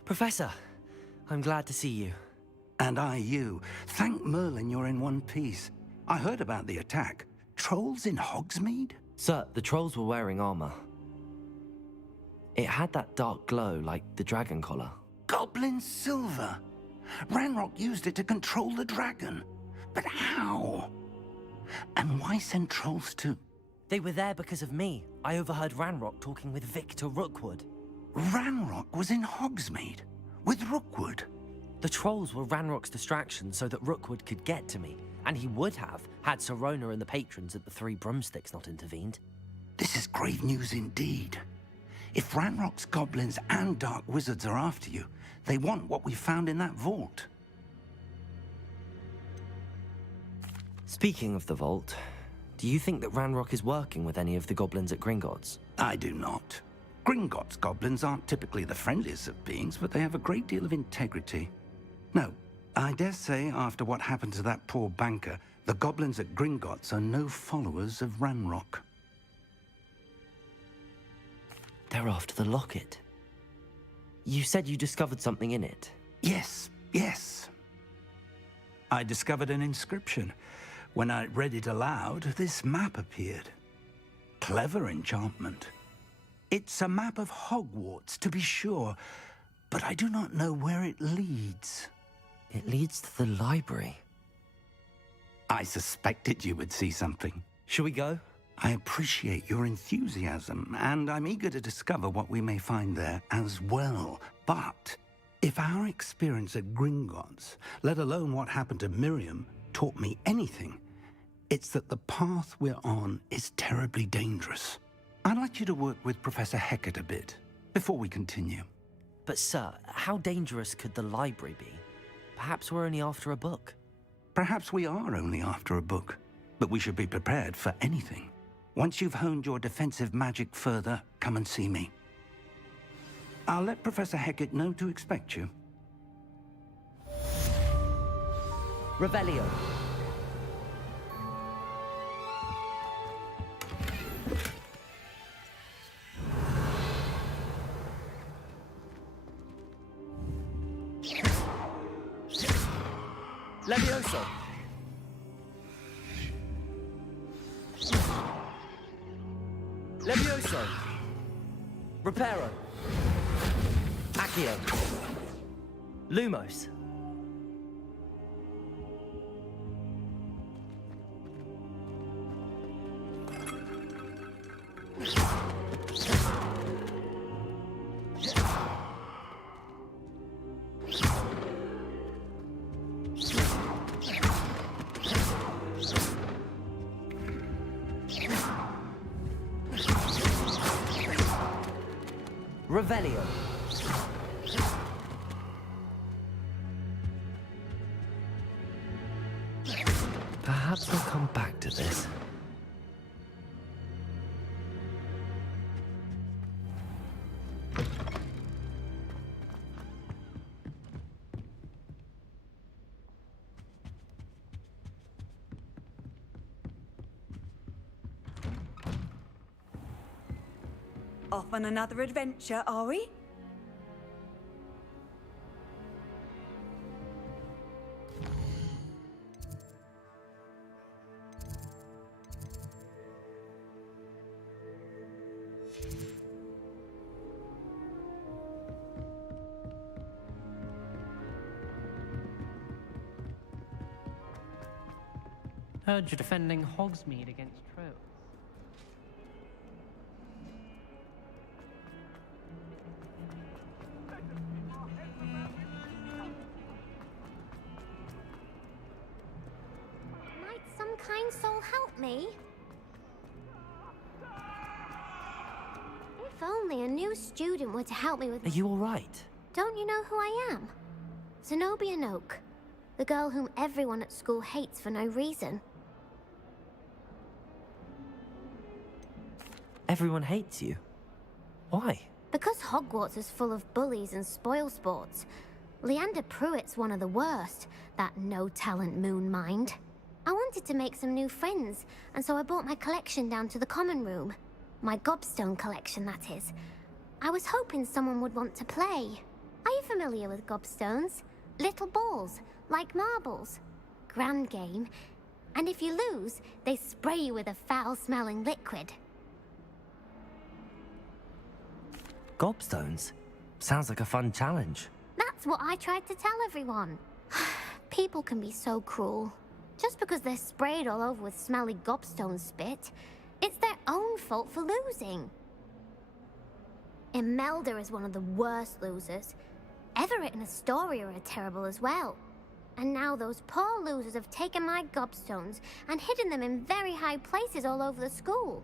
Professor, I'm glad to see you. And I you. Thank Merlin you're in one piece. I heard about the attack. Trolls in Hogsmeade? Sir, the trolls were wearing armor. It had that dark glow like the dragon collar. Goblin silver. Ranrock used it to control the dragon. But how? And why send trolls to... They were there because of me. I overheard Ranrock talking with Victor Rookwood. Ranrock was in Hogsmeade with Rookwood. The trolls were Ranrock's distraction so that Rookwood could get to me, and he would have had Sirona and the patrons at the Three Broomsticks not intervened. This is grave news indeed. If Ranrock's goblins and dark wizards are after you, they want what we found in that vault. Speaking of the vault, do you think that Ranrock is working with any of the goblins at Gringotts? I do not. Gringotts goblins aren't typically the friendliest of beings, but they have a great deal of integrity. No, I dare say after what happened to that poor banker, the goblins at Gringotts are no followers of Ranrock. They're after the locket. You said you discovered something in it. Yes. I discovered an inscription. When I read it aloud, this map appeared. Clever enchantment. It's a map of Hogwarts, to be sure, but I do not know where it leads. It leads to the library. I suspected you would see something. Shall we go? I appreciate your enthusiasm, and I'm eager to discover what we may find there as well. But if our experience at Gringotts, let alone what happened to Miriam, taught me anything, it's that the path we're on is terribly dangerous. I'd like you to work with Professor Hecat a bit. before we continue. But sir, how dangerous could the library be? Perhaps we're only after a book. Perhaps we are only after a book, but we should be prepared for anything. Once you've honed your defensive magic further, come and see me. I'll let Professor Hecat know to expect you. Revelio. Levioso. Levioso. Reparo. Accio. Lumos. Revelio. Perhaps I'll come back to this. Off on another adventure, are we? Heard you're defending Hogsmeade against Trolls. Might some kind soul help me? If only a new student were to help me with... Are you all right? Don't you know who I am? Zenobia Noak, the girl whom everyone at school hates for no reason. Everyone hates you. Why? Because Hogwarts is full of bullies and spoilsports. Leander Pruitt's one of the worst, that no-talent moon mind. I wanted to make some new friends, and so I brought my collection down to the common room. My gobstone collection, that is. I was hoping someone would want to play. Are you familiar with gobstones? Little balls, like marbles. Grand game. And if you lose, they spray you with a foul-smelling liquid. Gobstones? Sounds like a fun challenge. That's what I tried to tell everyone. People can be so cruel. Just because they're sprayed all over with smelly gobstone spit, it's their own fault for losing. Imelda is one of the worst losers. Everett and Astoria are terrible as well. And now those poor losers have taken my gobstones and hidden them in very high places all over the school.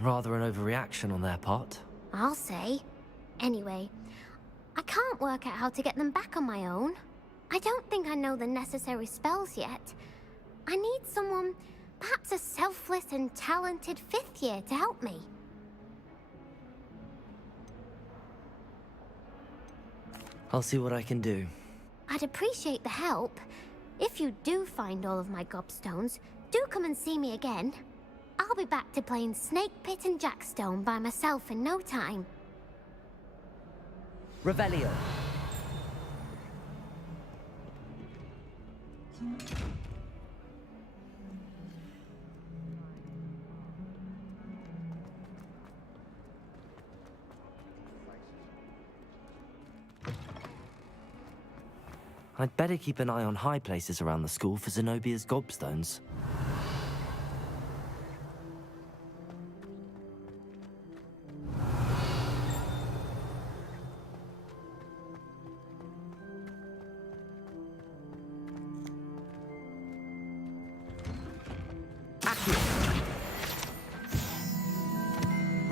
Rather an overreaction on their part. I'll say. Anyway, I can't work out how to get them back on my own. I don't think I know the necessary spells yet. I need someone, perhaps a selfless and talented fifth year to help me. I'll see what I can do. I'd appreciate the help. If you do find all of my gobstones, do come and see me again. I'll be back to playing Snake Pit and Jackstone by myself in no time. Revelio. I'd better keep an eye on high places around the school for Zenobia's gobstones.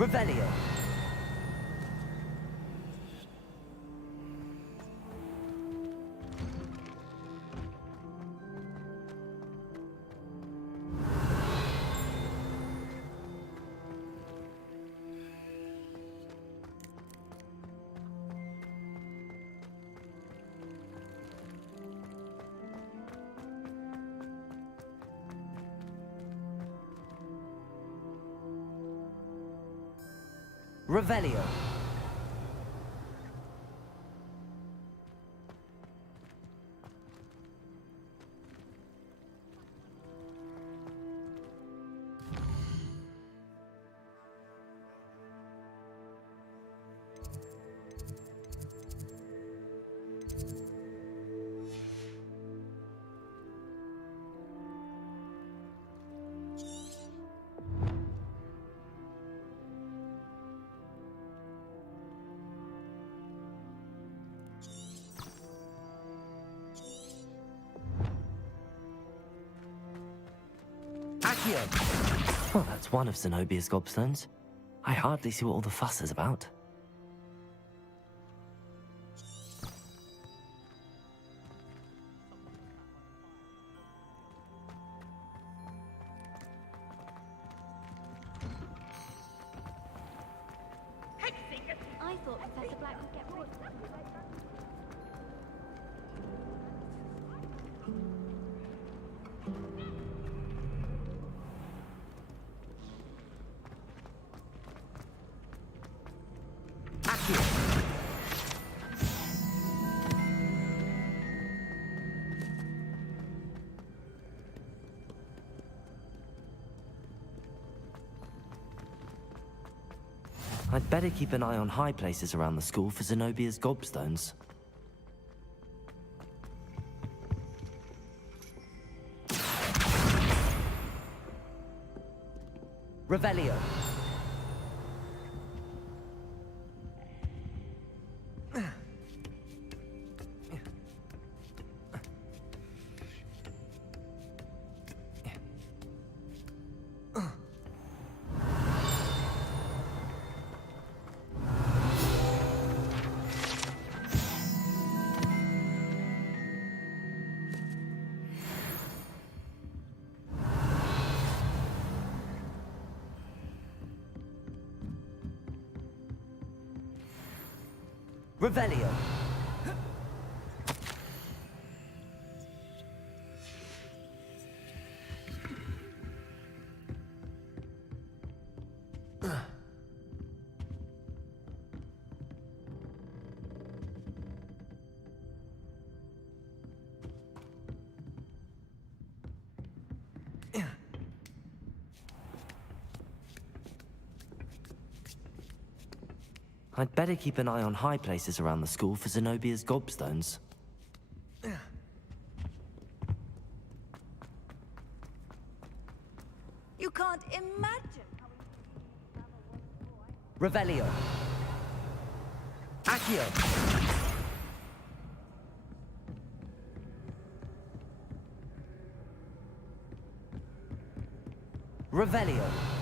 Revelio. Revelio. Well, that's one of Zenobia's gobstones. I hardly see what all the fuss is about. I thought Professor Black could get rid I'd better keep an eye on high places around the school for Zenobia's gobstones. Revelio. Revelio. I'd better keep an eye on high places around the school for Zenobia's gobstones. You can't imagine. Revelio. Accio. Revelio.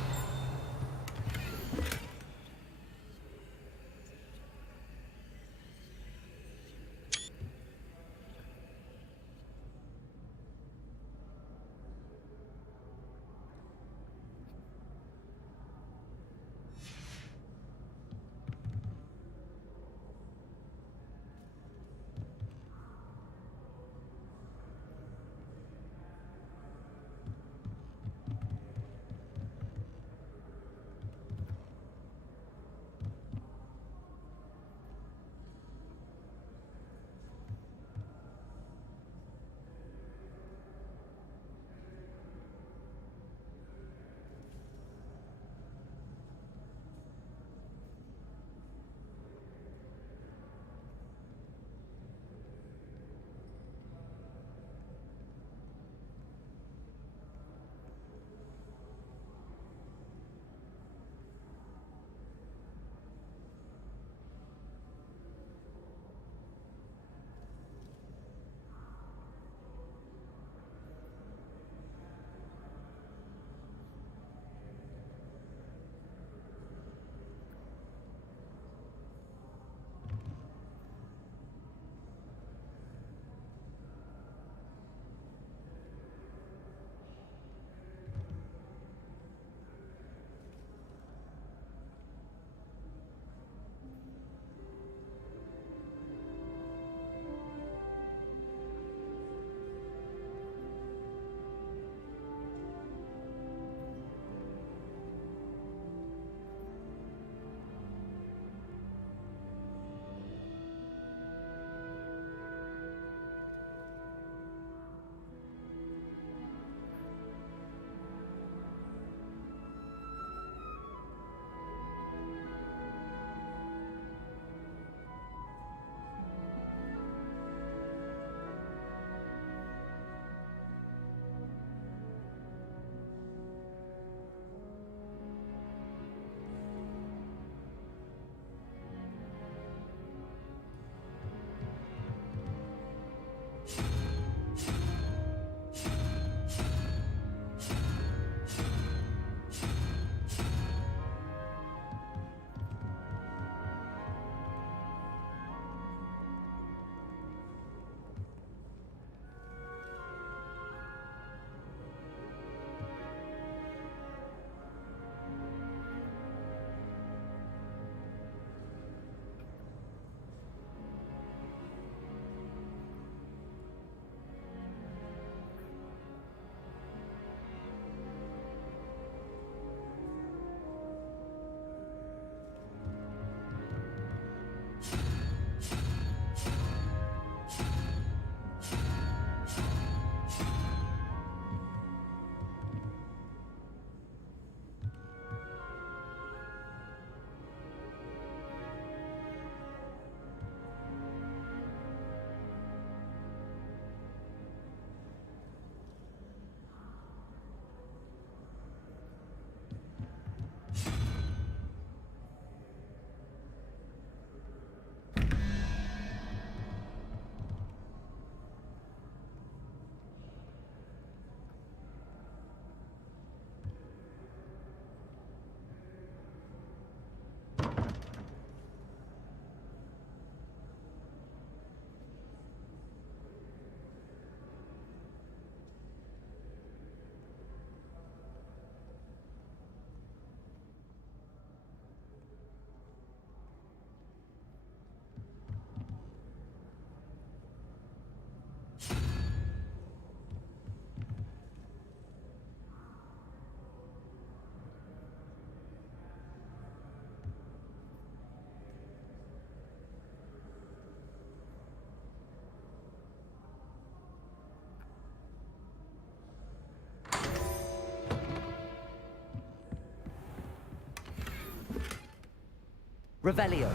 Revelio.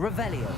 Revelio.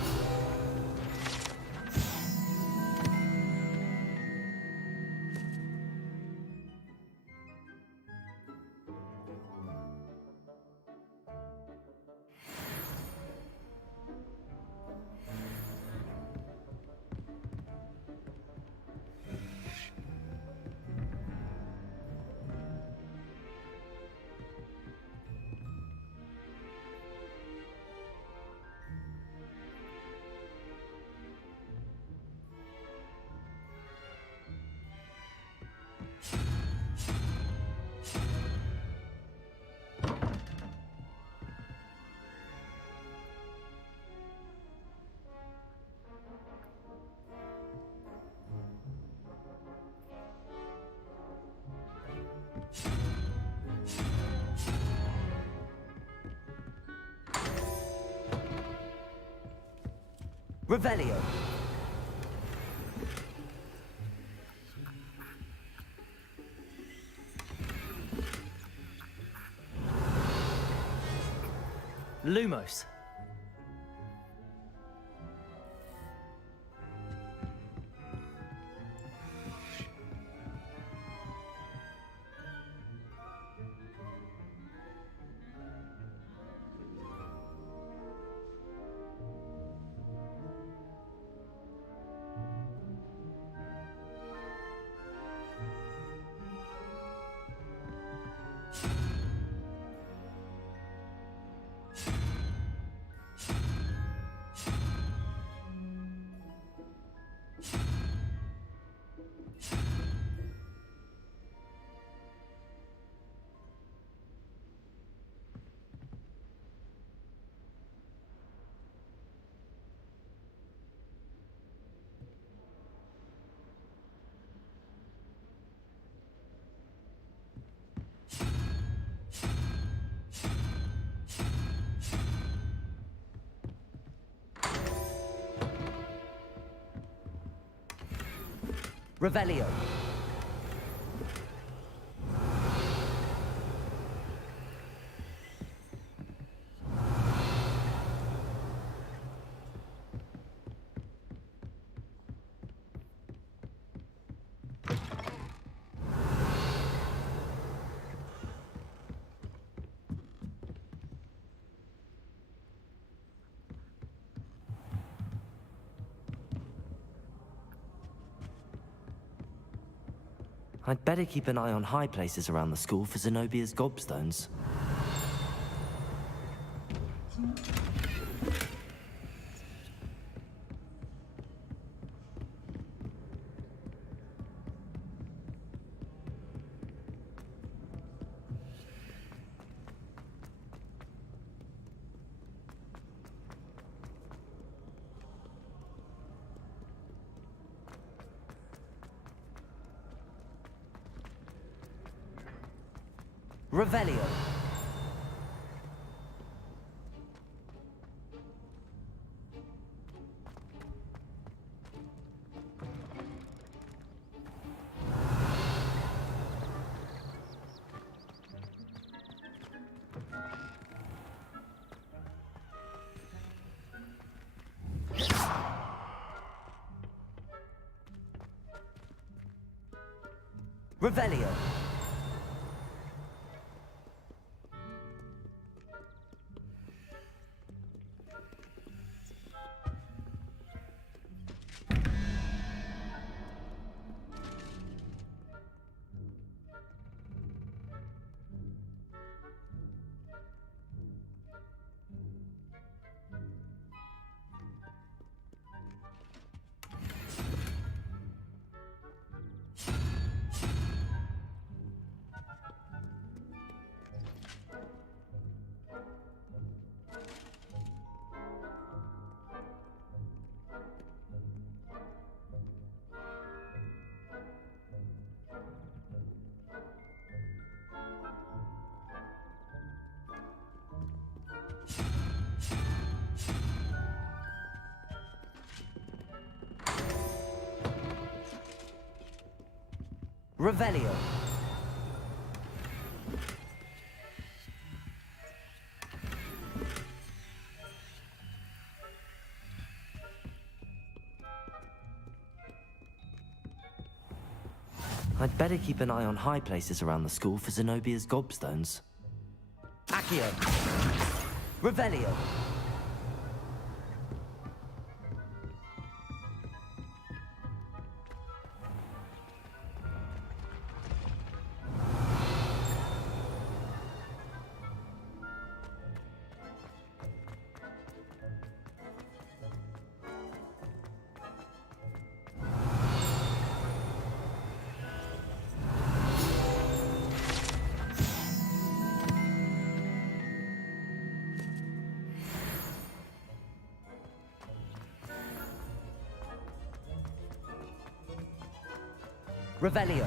Revelio. Lumos. Revelio. I'd better keep an eye on high places around the school for Zenobia's gobstones. Revelio. Revelio. Revelio. I'd better keep an eye on high places around the school for Zenobia's gobstones. Accio. Revelio. Revelio.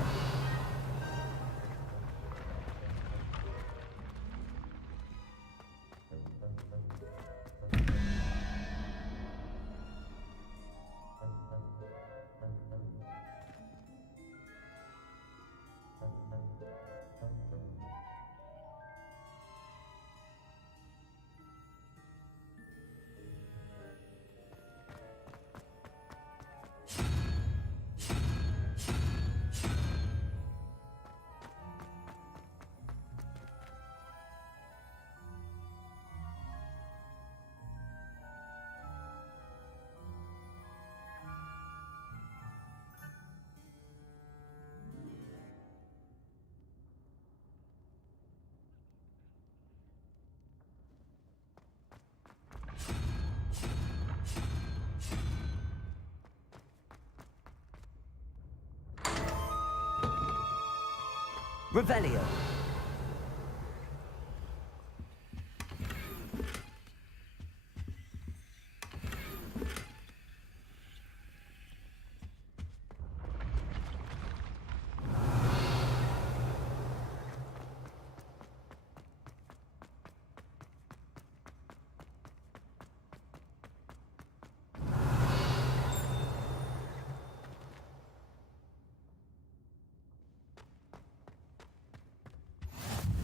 Revelio.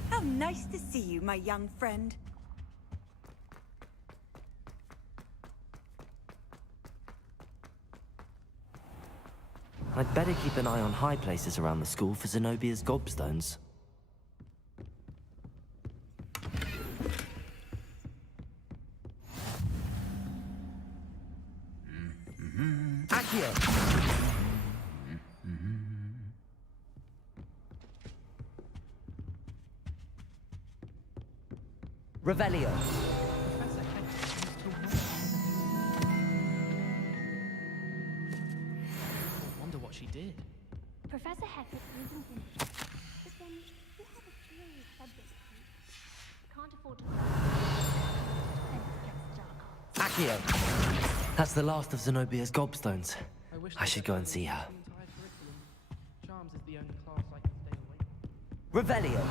How nice to see you, my young friend. I'd better keep an eye on high places around the school for Zenobia's gobstones. Accio. Revelio. Wonder what she did. Professor Hecat isn't finished. But then, you have a few subjects. Can't afford to... Accio! That's the last of Zenobia's gobstones. I should go and see her. Charms is the only class I can stay away from. Revelio.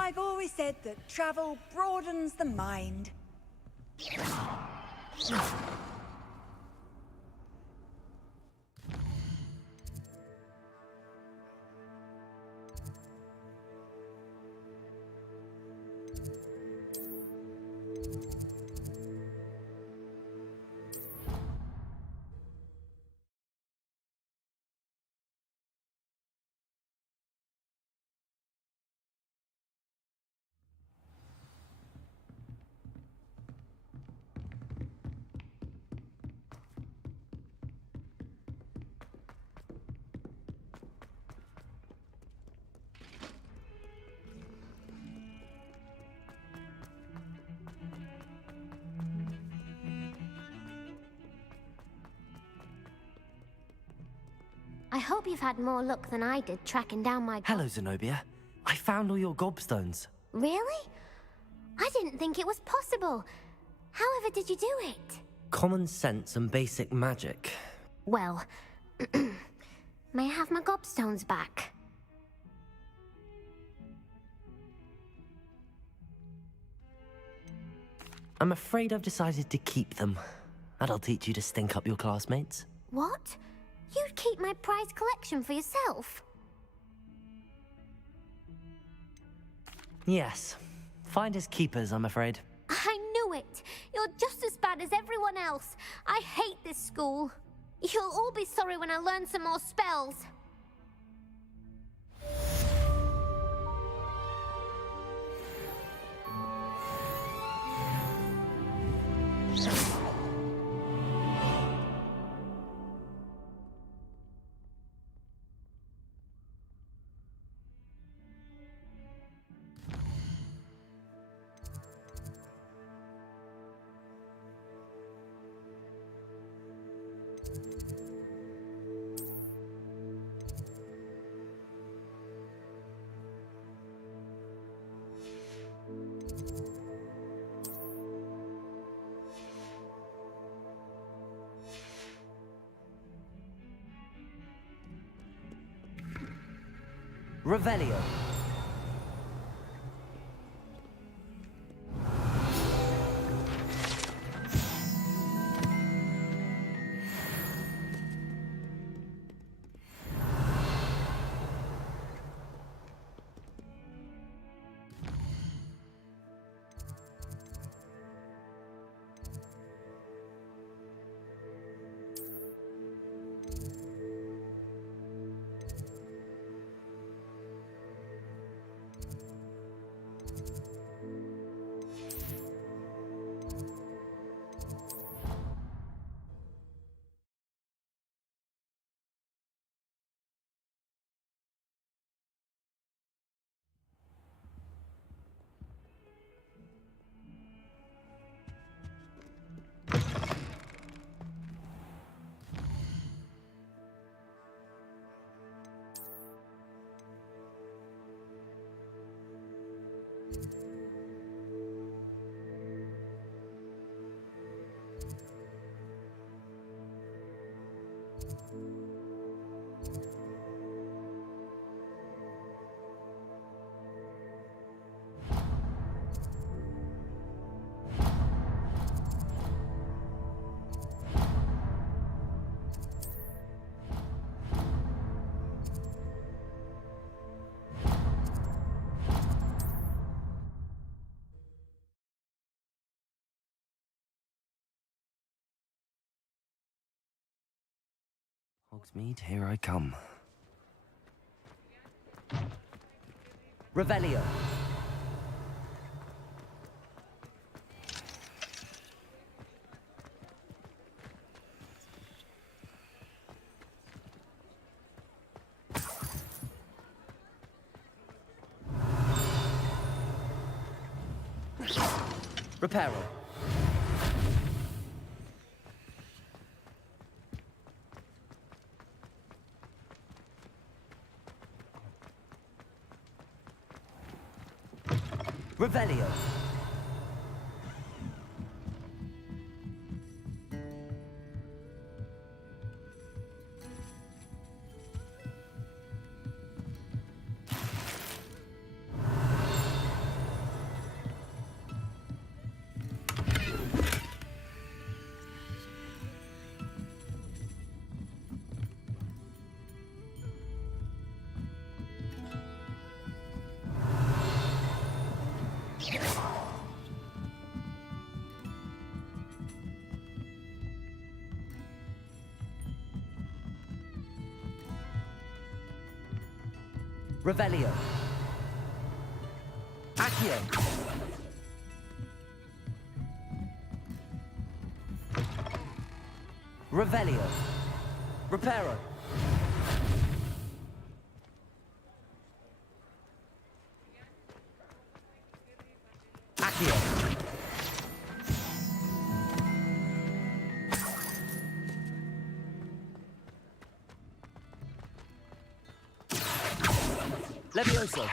I've always said that travel broadens the mind. I hope you've had more luck than I did tracking down my... Hello, Zenobia. I found all your gobstones. Really? I didn't think it was possible. However did you do it? Common sense and basic magic. Well, may I have my gobstones back? I'm afraid I've decided to keep them. That'll teach you to stink up your classmates. What? You'd keep my prized collection for yourself? Yes. Finders keepers, I'm afraid. I knew it! You're just as bad as everyone else. I hate this school. You'll all be sorry when I learn some more spells. Revelio. Hogsmeade, here I come. Revelio. Reparo. Revelio. Revelio. Accio. Revelio. Reparo. Accio. Levioso.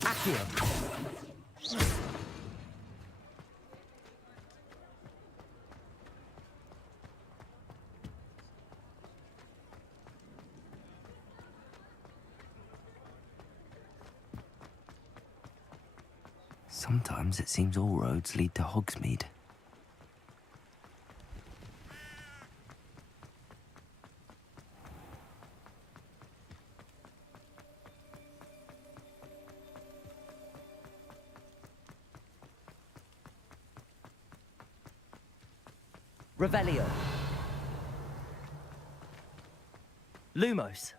Accio. Sometimes it seems all roads lead to Hogsmeade. Revelio. Lumos.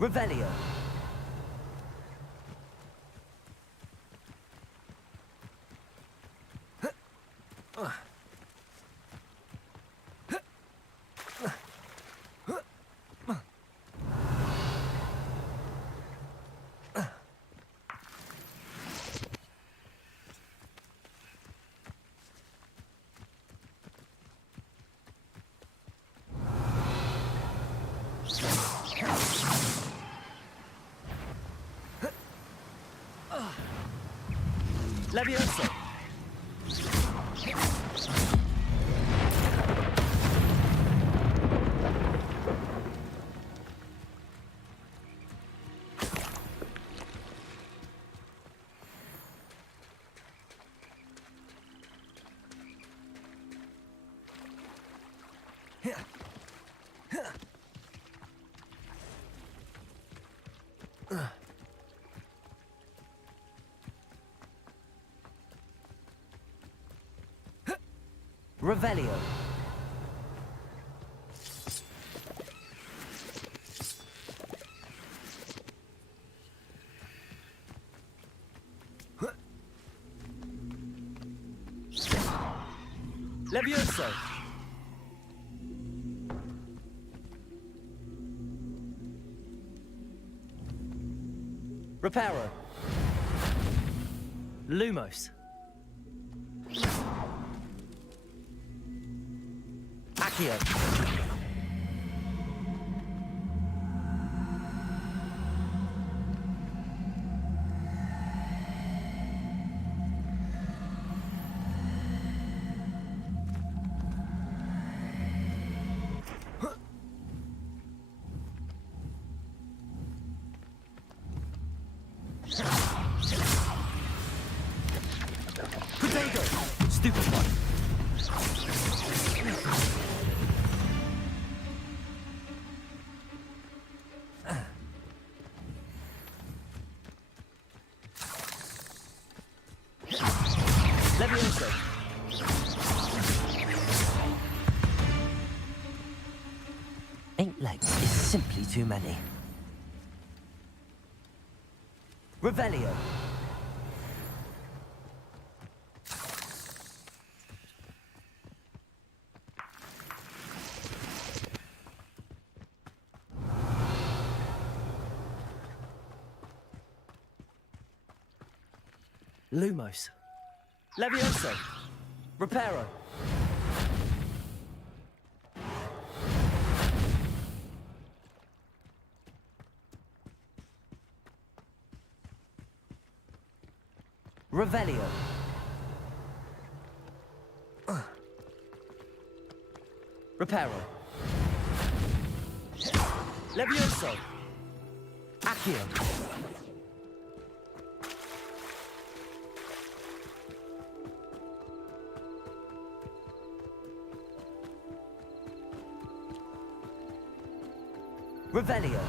Revelio. Levioso. Revelio. Levioso. Reparo. Lumos. Accio. Potato. Stupid one. Levioso. Eight legs is simply too many. Revelio. Lumos. Levioso. Reparo. Revelio. Reparo. Levioso. Accio. Revelio.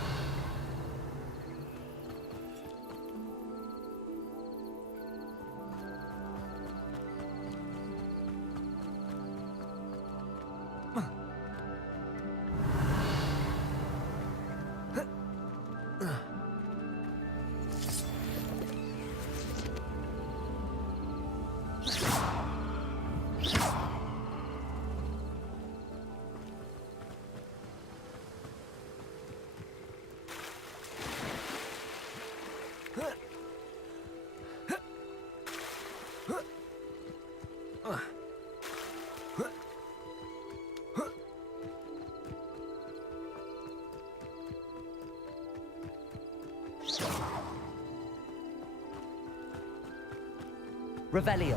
Revelio.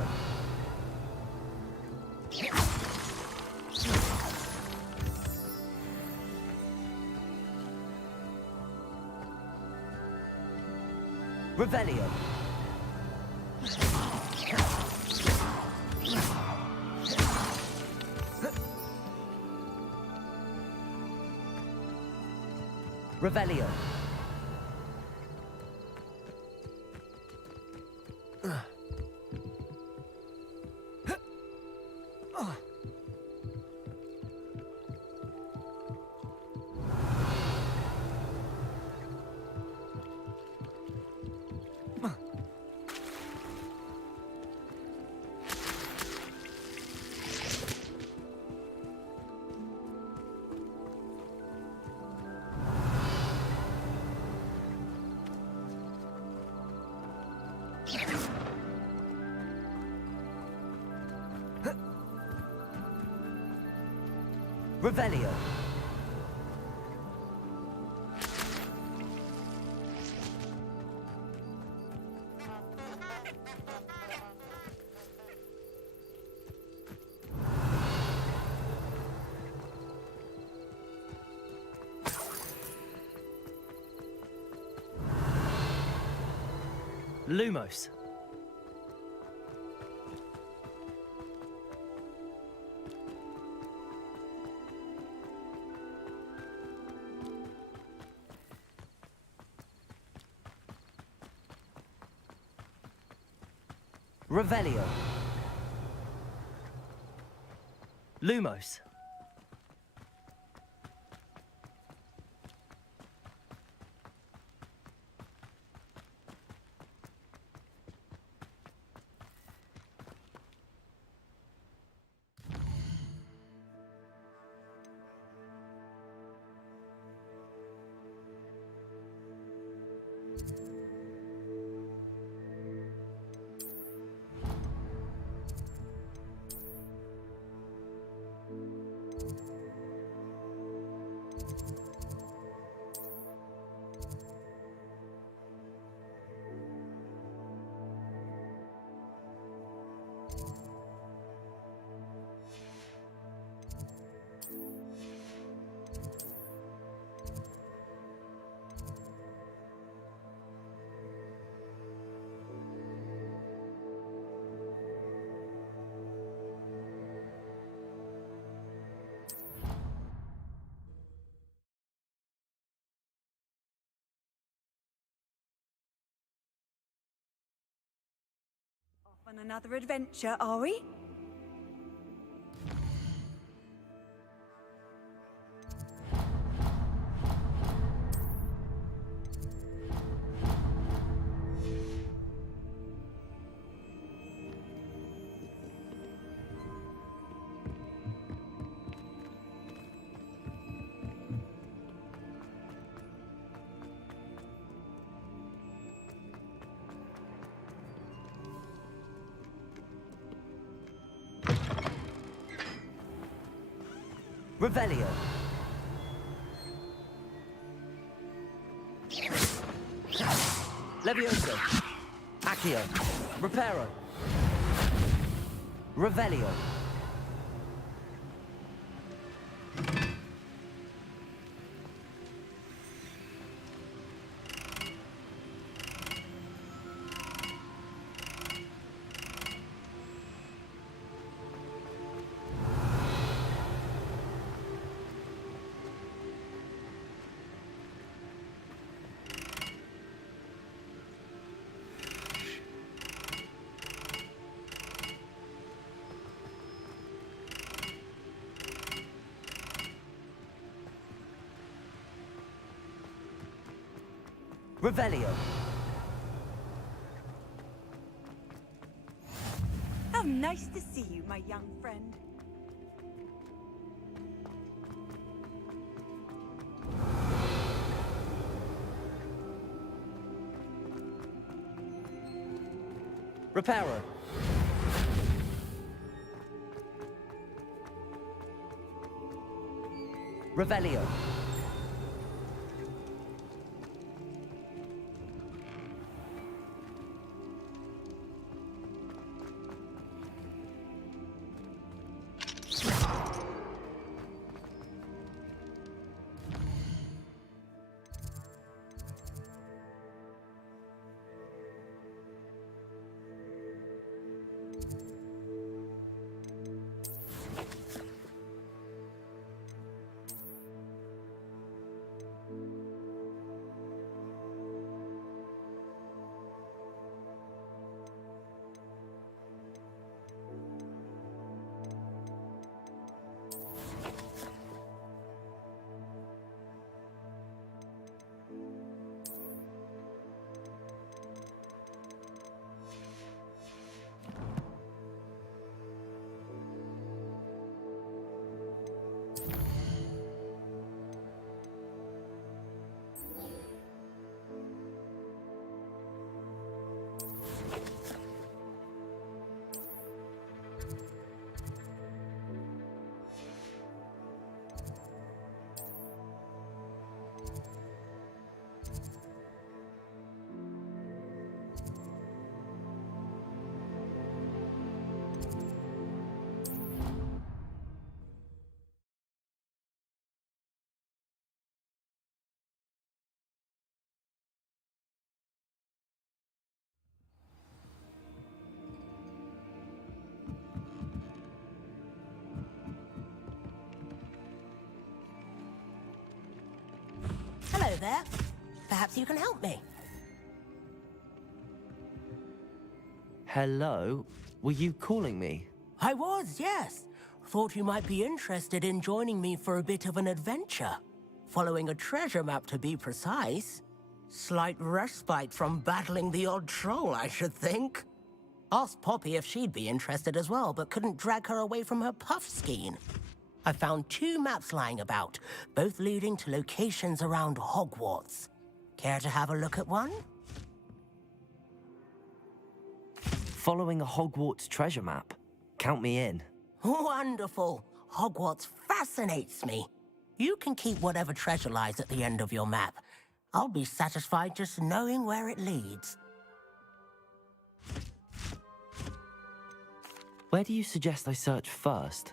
Revelio. Revelio. Revelio. Lumos. Revelio. Lumos. On another adventure, are we? Revelio. Levioso. Accio. Reparo. Revelio. Revelio. How nice to see you, my young friend. Reparo. Revelio. Hello there. Perhaps you can help me. Hello? Were you calling me? I was, yes. Thought you might be interested in joining me for a bit of an adventure. Following a treasure map, to be precise. Slight respite from battling the odd troll, I should think. Asked Poppy if she'd be interested as well, but couldn't drag her away from her puff skein. I found 2 maps lying about, both leading to locations around Hogwarts. Care to have a look at one? Following a Hogwarts treasure map? Count me in. Wonderful. Hogwarts fascinates me. You can keep whatever treasure lies at the end of your map. I'll be satisfied just knowing where it leads. Where do you suggest I search first?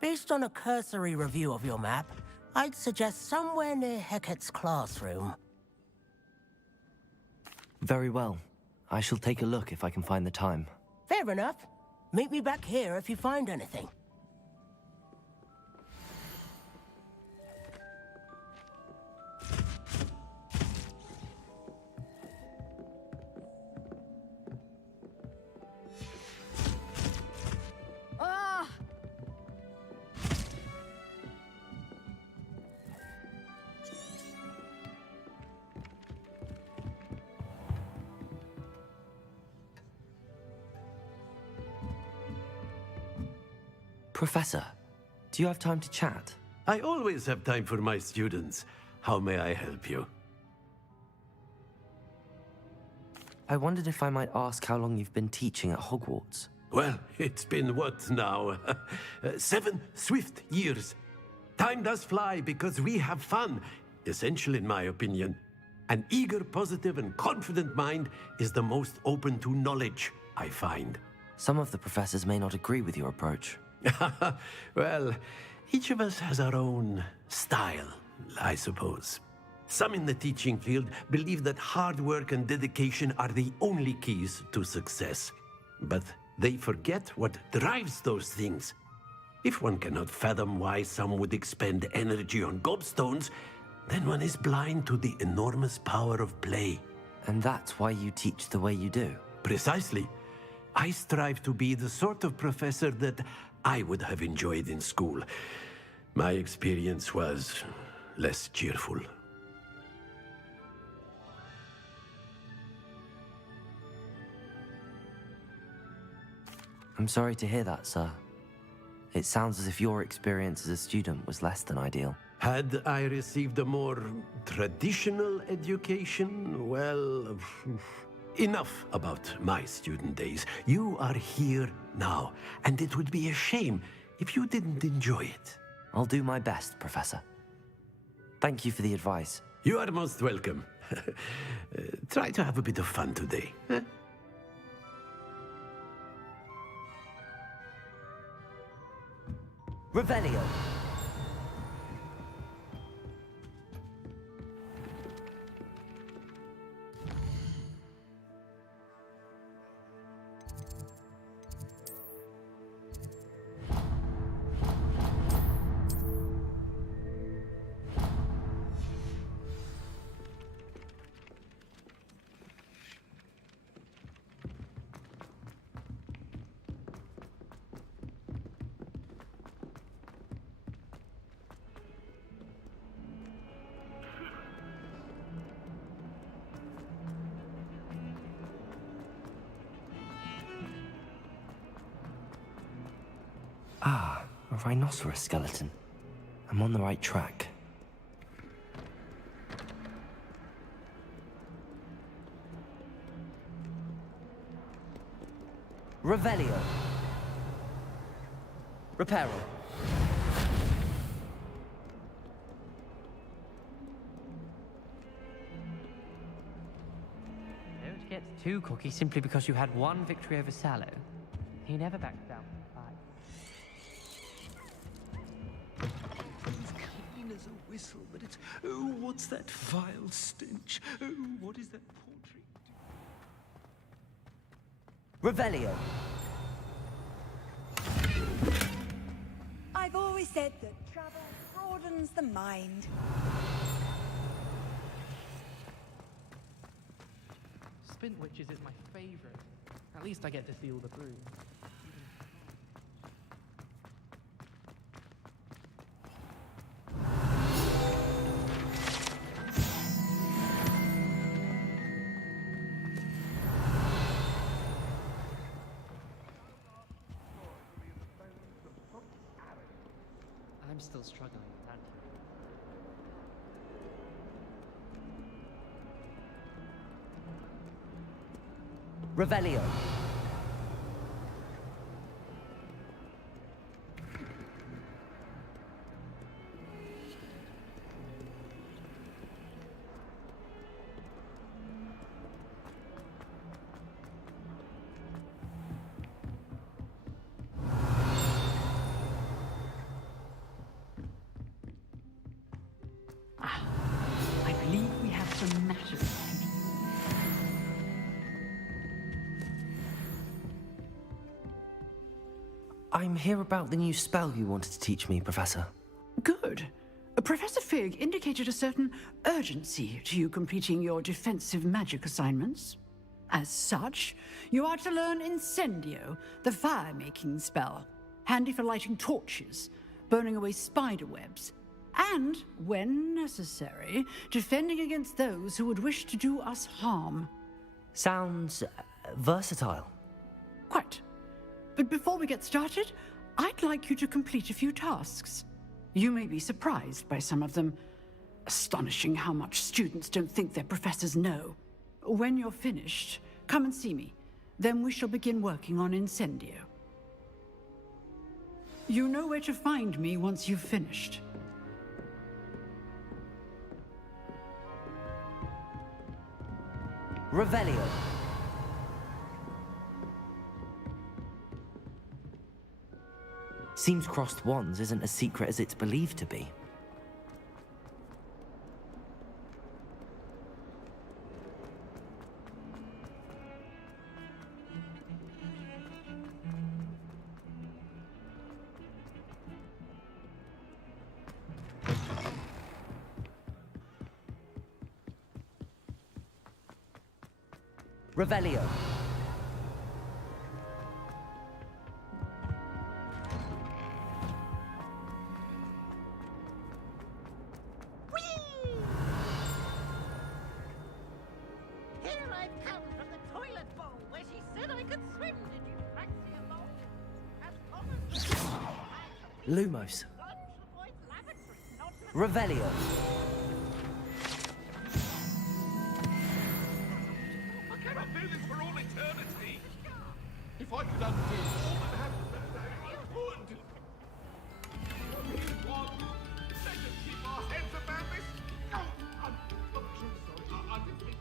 Based on a cursory review of your map, I'd suggest somewhere near Hecat's classroom. Very well. I shall take a look if I can find the time. Fair enough. Meet me back here if you find anything. Ah! Professor, do you have time to chat? I always have time for my students. How may I help you? I wondered if I might ask how long you've been teaching at Hogwarts. Well, it's been what now? 7 swift years. Time does fly because we have fun, essential in my opinion. An eager, positive, and confident mind is the most open to knowledge, I find. Some of the professors may not agree with your approach. Well, each of us has our own style, I suppose. Some in the teaching field believe that hard work and dedication are the only keys to success. But they forget what drives those things. If one cannot fathom why some would expend energy on gobstones, then one is blind to the enormous power of play. And that's why you teach the way you do? Precisely. I strive to be the sort of professor that I would have enjoyed in school. My experience was less cheerful. I'm sorry to hear that, sir. It sounds as if your experience as a student was less than ideal. Had I received a more traditional education, well, enough about my student days. You are here now, and it would be a shame if you didn't enjoy it. I'll do my best, Professor. Thank you for the advice. You are most welcome. Try to have a bit of fun today. Huh? Revelio. Ah, a rhinoceros skeleton. I'm on the right track. Revelio. Reparo. Don't get too cocky simply because you had one victory over Sallow. He never backed down from the fight. It's clean as a whistle, but it's... Oh, what's that vile stench? Oh, what is that poultry? Revelio. I've always said that travel broadens the mind. Spin Witches is my favorite. At least I get to see all the brooms. I'm still struggling with that. Revelio. I believe we have some matters. I'm here about the new spell you wanted to teach me, Professor. Good. Professor Fig indicated a certain urgency to you completing your defensive magic assignments. As such, you are to learn Incendio, the fire-making spell, handy for lighting torches, burning away spider webs, and, when necessary, defending against those who would wish to do us harm. Sounds versatile. Quite. But before we get started, I'd like you to complete a few tasks. You may be surprised by some of them. Astonishing how much students don't think their professors know. When you're finished, come and see me. Then we shall begin working on Incendio. You know where to find me once you've finished. Revelio. Seems crossed wands isn't as secret as it's believed to be. Revelio. Here I've come from the toilet bowl where she said I could swim. Did you fancy a bowl? Lumos. Revelio. I cannot do this for all eternity. If I could undo all that happened, I would. What? Let's just keep our heads about this. Oh, I'm so sorry. I didn't mean...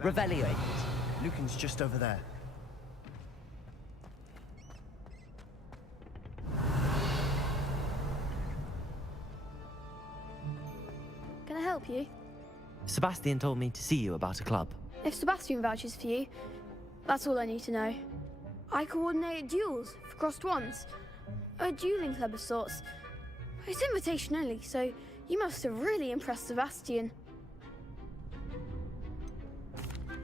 Revelio. Lucan's just over there. Can I help you? Sebastian told me to see you about a club. If Sebastian vouches for you, that's all I need to know. I coordinate duels for crossed wands. A dueling club of sorts. It's invitation only, so you must have really impressed Sebastian.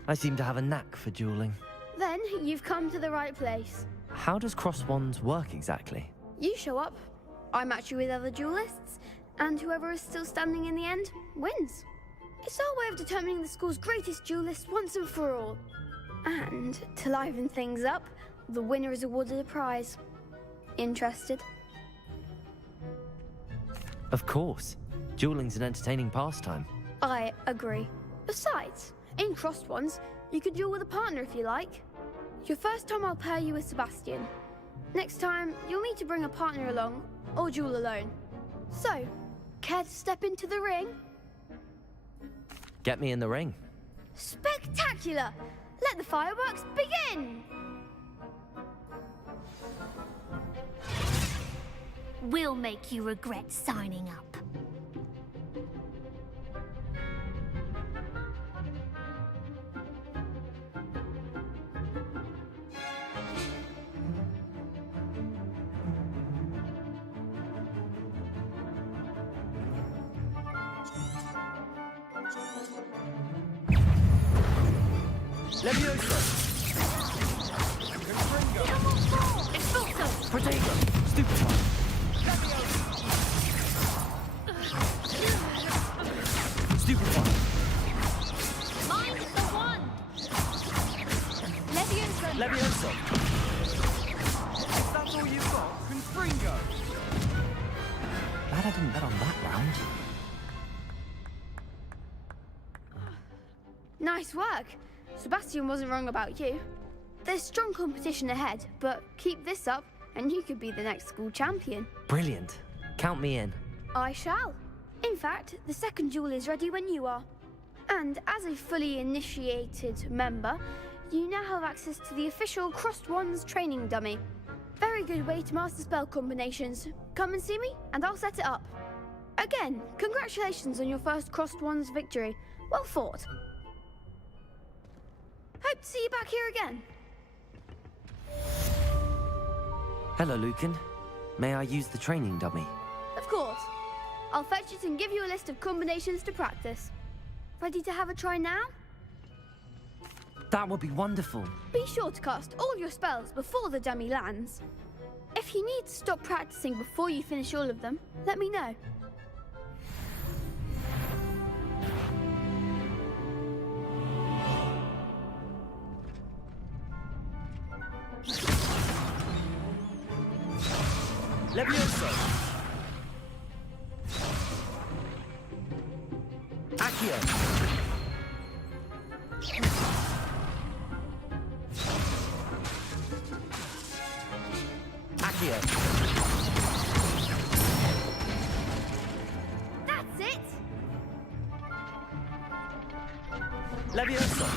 I seem to have a knack for dueling. Then you've come to the right place. How does cross wands work exactly? You show up, I match you with other duelists, and whoever is still standing in the end wins. It's our way of determining the school's greatest duelist once and for all. And to liven things up, the winner is awarded a prize. Interested? Of course. Dueling's an entertaining pastime. I agree. Besides, in crossed ones, you could duel with a partner if you like. Your first time I'll pair you with Sebastian. Next time, you'll need to bring a partner along, or duel alone. So, care to step into the ring? Get me in the ring. Spectacular! Let the fireworks begin! We'll make you regret signing up. Levioso. Expulso! Protego! Stupefy! Stupefy! Mind the wand! Levioso! Levioso! Is that all you've got? Confringo. Glad I didn't bet on that round. Nice work. Sebastian wasn't wrong about you. There's strong competition ahead, but keep this up and you could be the next school champion. Brilliant. Count me in. I shall. In fact, the second duel is ready when you are. And as a fully initiated member, you now have access to the official Crossed Wands training dummy. Very good way to master spell combinations. Come and see me and I'll set it up. Again, congratulations on your first Crossed Wands victory. Well fought. Hope to see you back here again. Hello, Lucan. May I use the training dummy? Of course. I'll fetch it and give you a list of combinations to practice. Ready to have a try now? That would be wonderful. Be sure to cast all your spells before the dummy lands. If you need to stop practicing before you finish all of them, let me know. Levioso. Accio. That's it! Leviosa.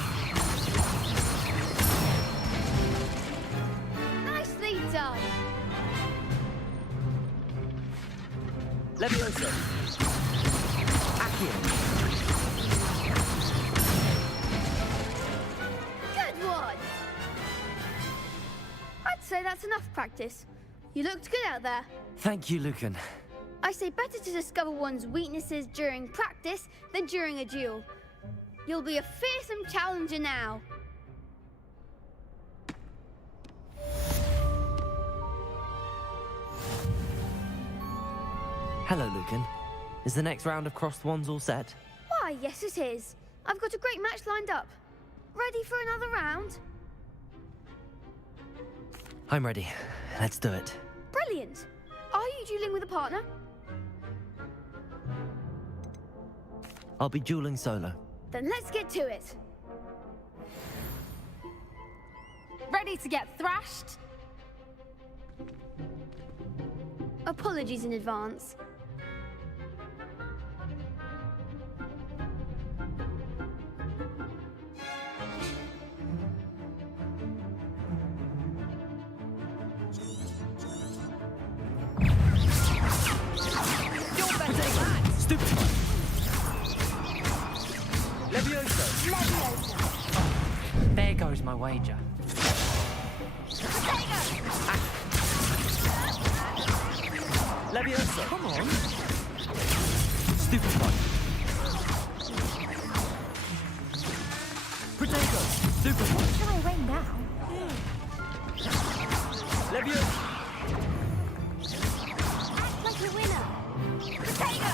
Nicely done! Leviosa. Accio. Good one! I'd say that's enough practice. You looked good out there. Thank you, Lucan. I say better to discover one's weaknesses during practice than during a duel. You'll be a fearsome challenger now. Hello, Lucan. Is the next round of crossed wands all set? Why, yes it is. I've got a great match lined up. Ready for another round? I'm ready. Let's do it. Brilliant. Are you dueling with a partner? I'll be dueling solo. Then let's get to it. Ready to get thrashed? Apologies in advance. Stupid. Leviosa. Leviosa. There goes my wager. Leviosa. Come on. Stupid one. Potato. Stupid one. Shall I win now? Leviosa. Act like a winner. Potato.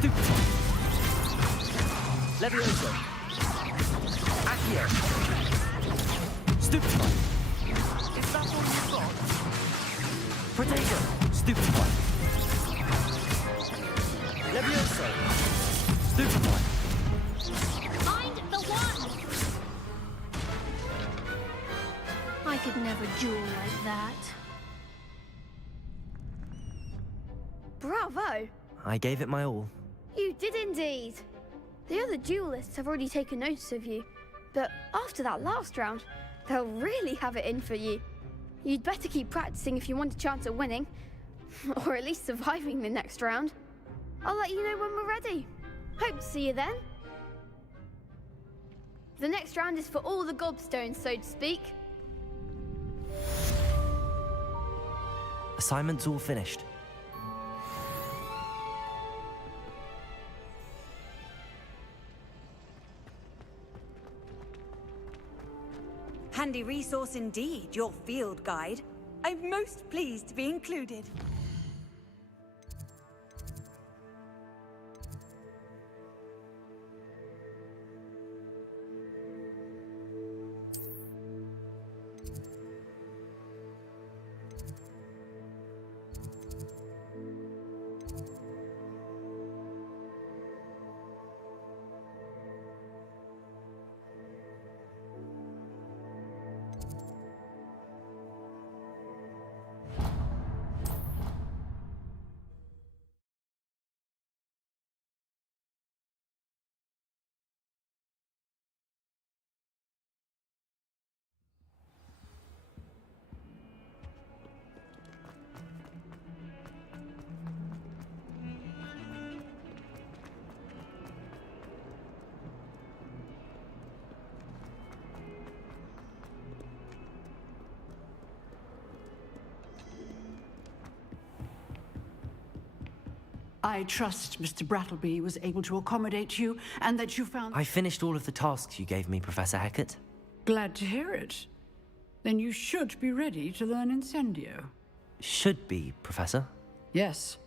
Stupid one. Leviosa. Accio. Stupid one. Is that all you've got? Potato. Stupid one. Leviosa. Stupid one. Find the one! I could never duel like that. Bravo! I gave it my all. You did indeed. The other duelists have already taken notice of you, but after that last round, they'll really have it in for you. You'd better keep practicing if you want a chance at winning, or at least surviving the next round. I'll let you know when we're ready. Hope to see you then. The next round is for all the gobstones, so to speak. Assignment's all finished. Handy resource indeed, your field guide. I'm most pleased to be included. I trust Mr. Brattleby was able to accommodate you and that you found... I finished all of the tasks you gave me, Professor Hecat. Glad to hear it. Then you should be ready to learn Incendio. Should be, Professor. Yes.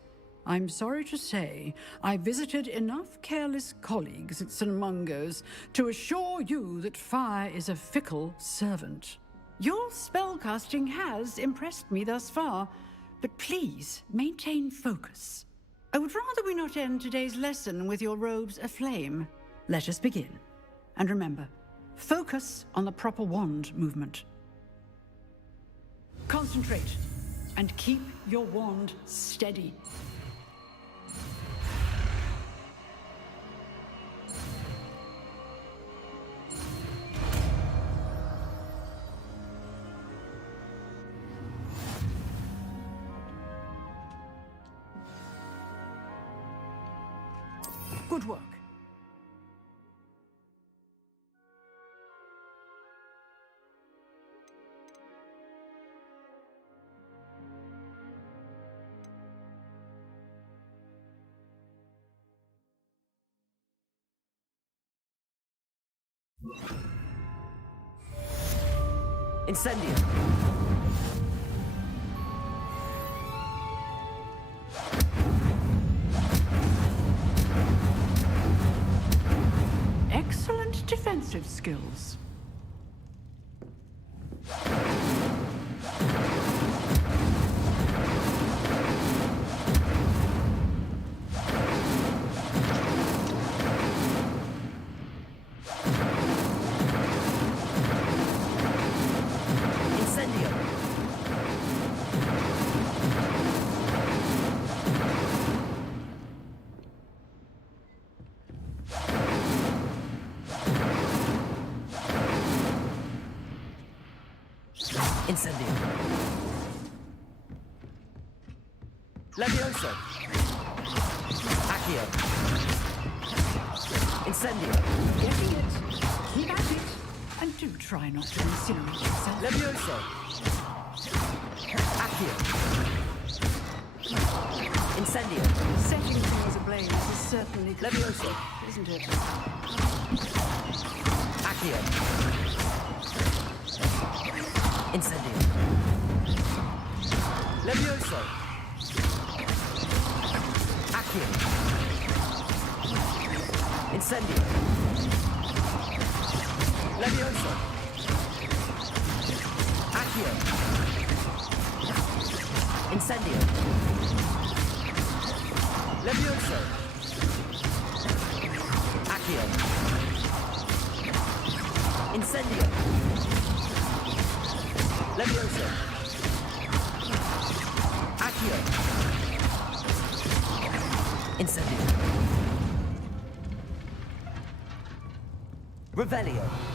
I'm sorry to say, I visited enough careless colleagues at St. Mungo's to assure you that fire is a fickle servant. Your spellcasting has impressed me thus far, but please maintain focus. I would rather we not end today's lesson with your robes aflame. Let us begin. And remember, focus on the proper wand movement. Concentrate. and keep your wand steady. Good work. Incendio. Excellent defensive skills. Incendio. Incendio. Levioso. Accio. Incendio. Getting it. Keep at it. And do try not to incinerate yourself. Levioso. Accio. Incendio. Setting things ablaze is certainly Levioso. isn't it? Accio. Incendio. Levioso. Accio. Incendio. Levioso. Accio. Incendio. Levioso. Accio. Incendio. Levioso. Accio. Incendio. Revelio.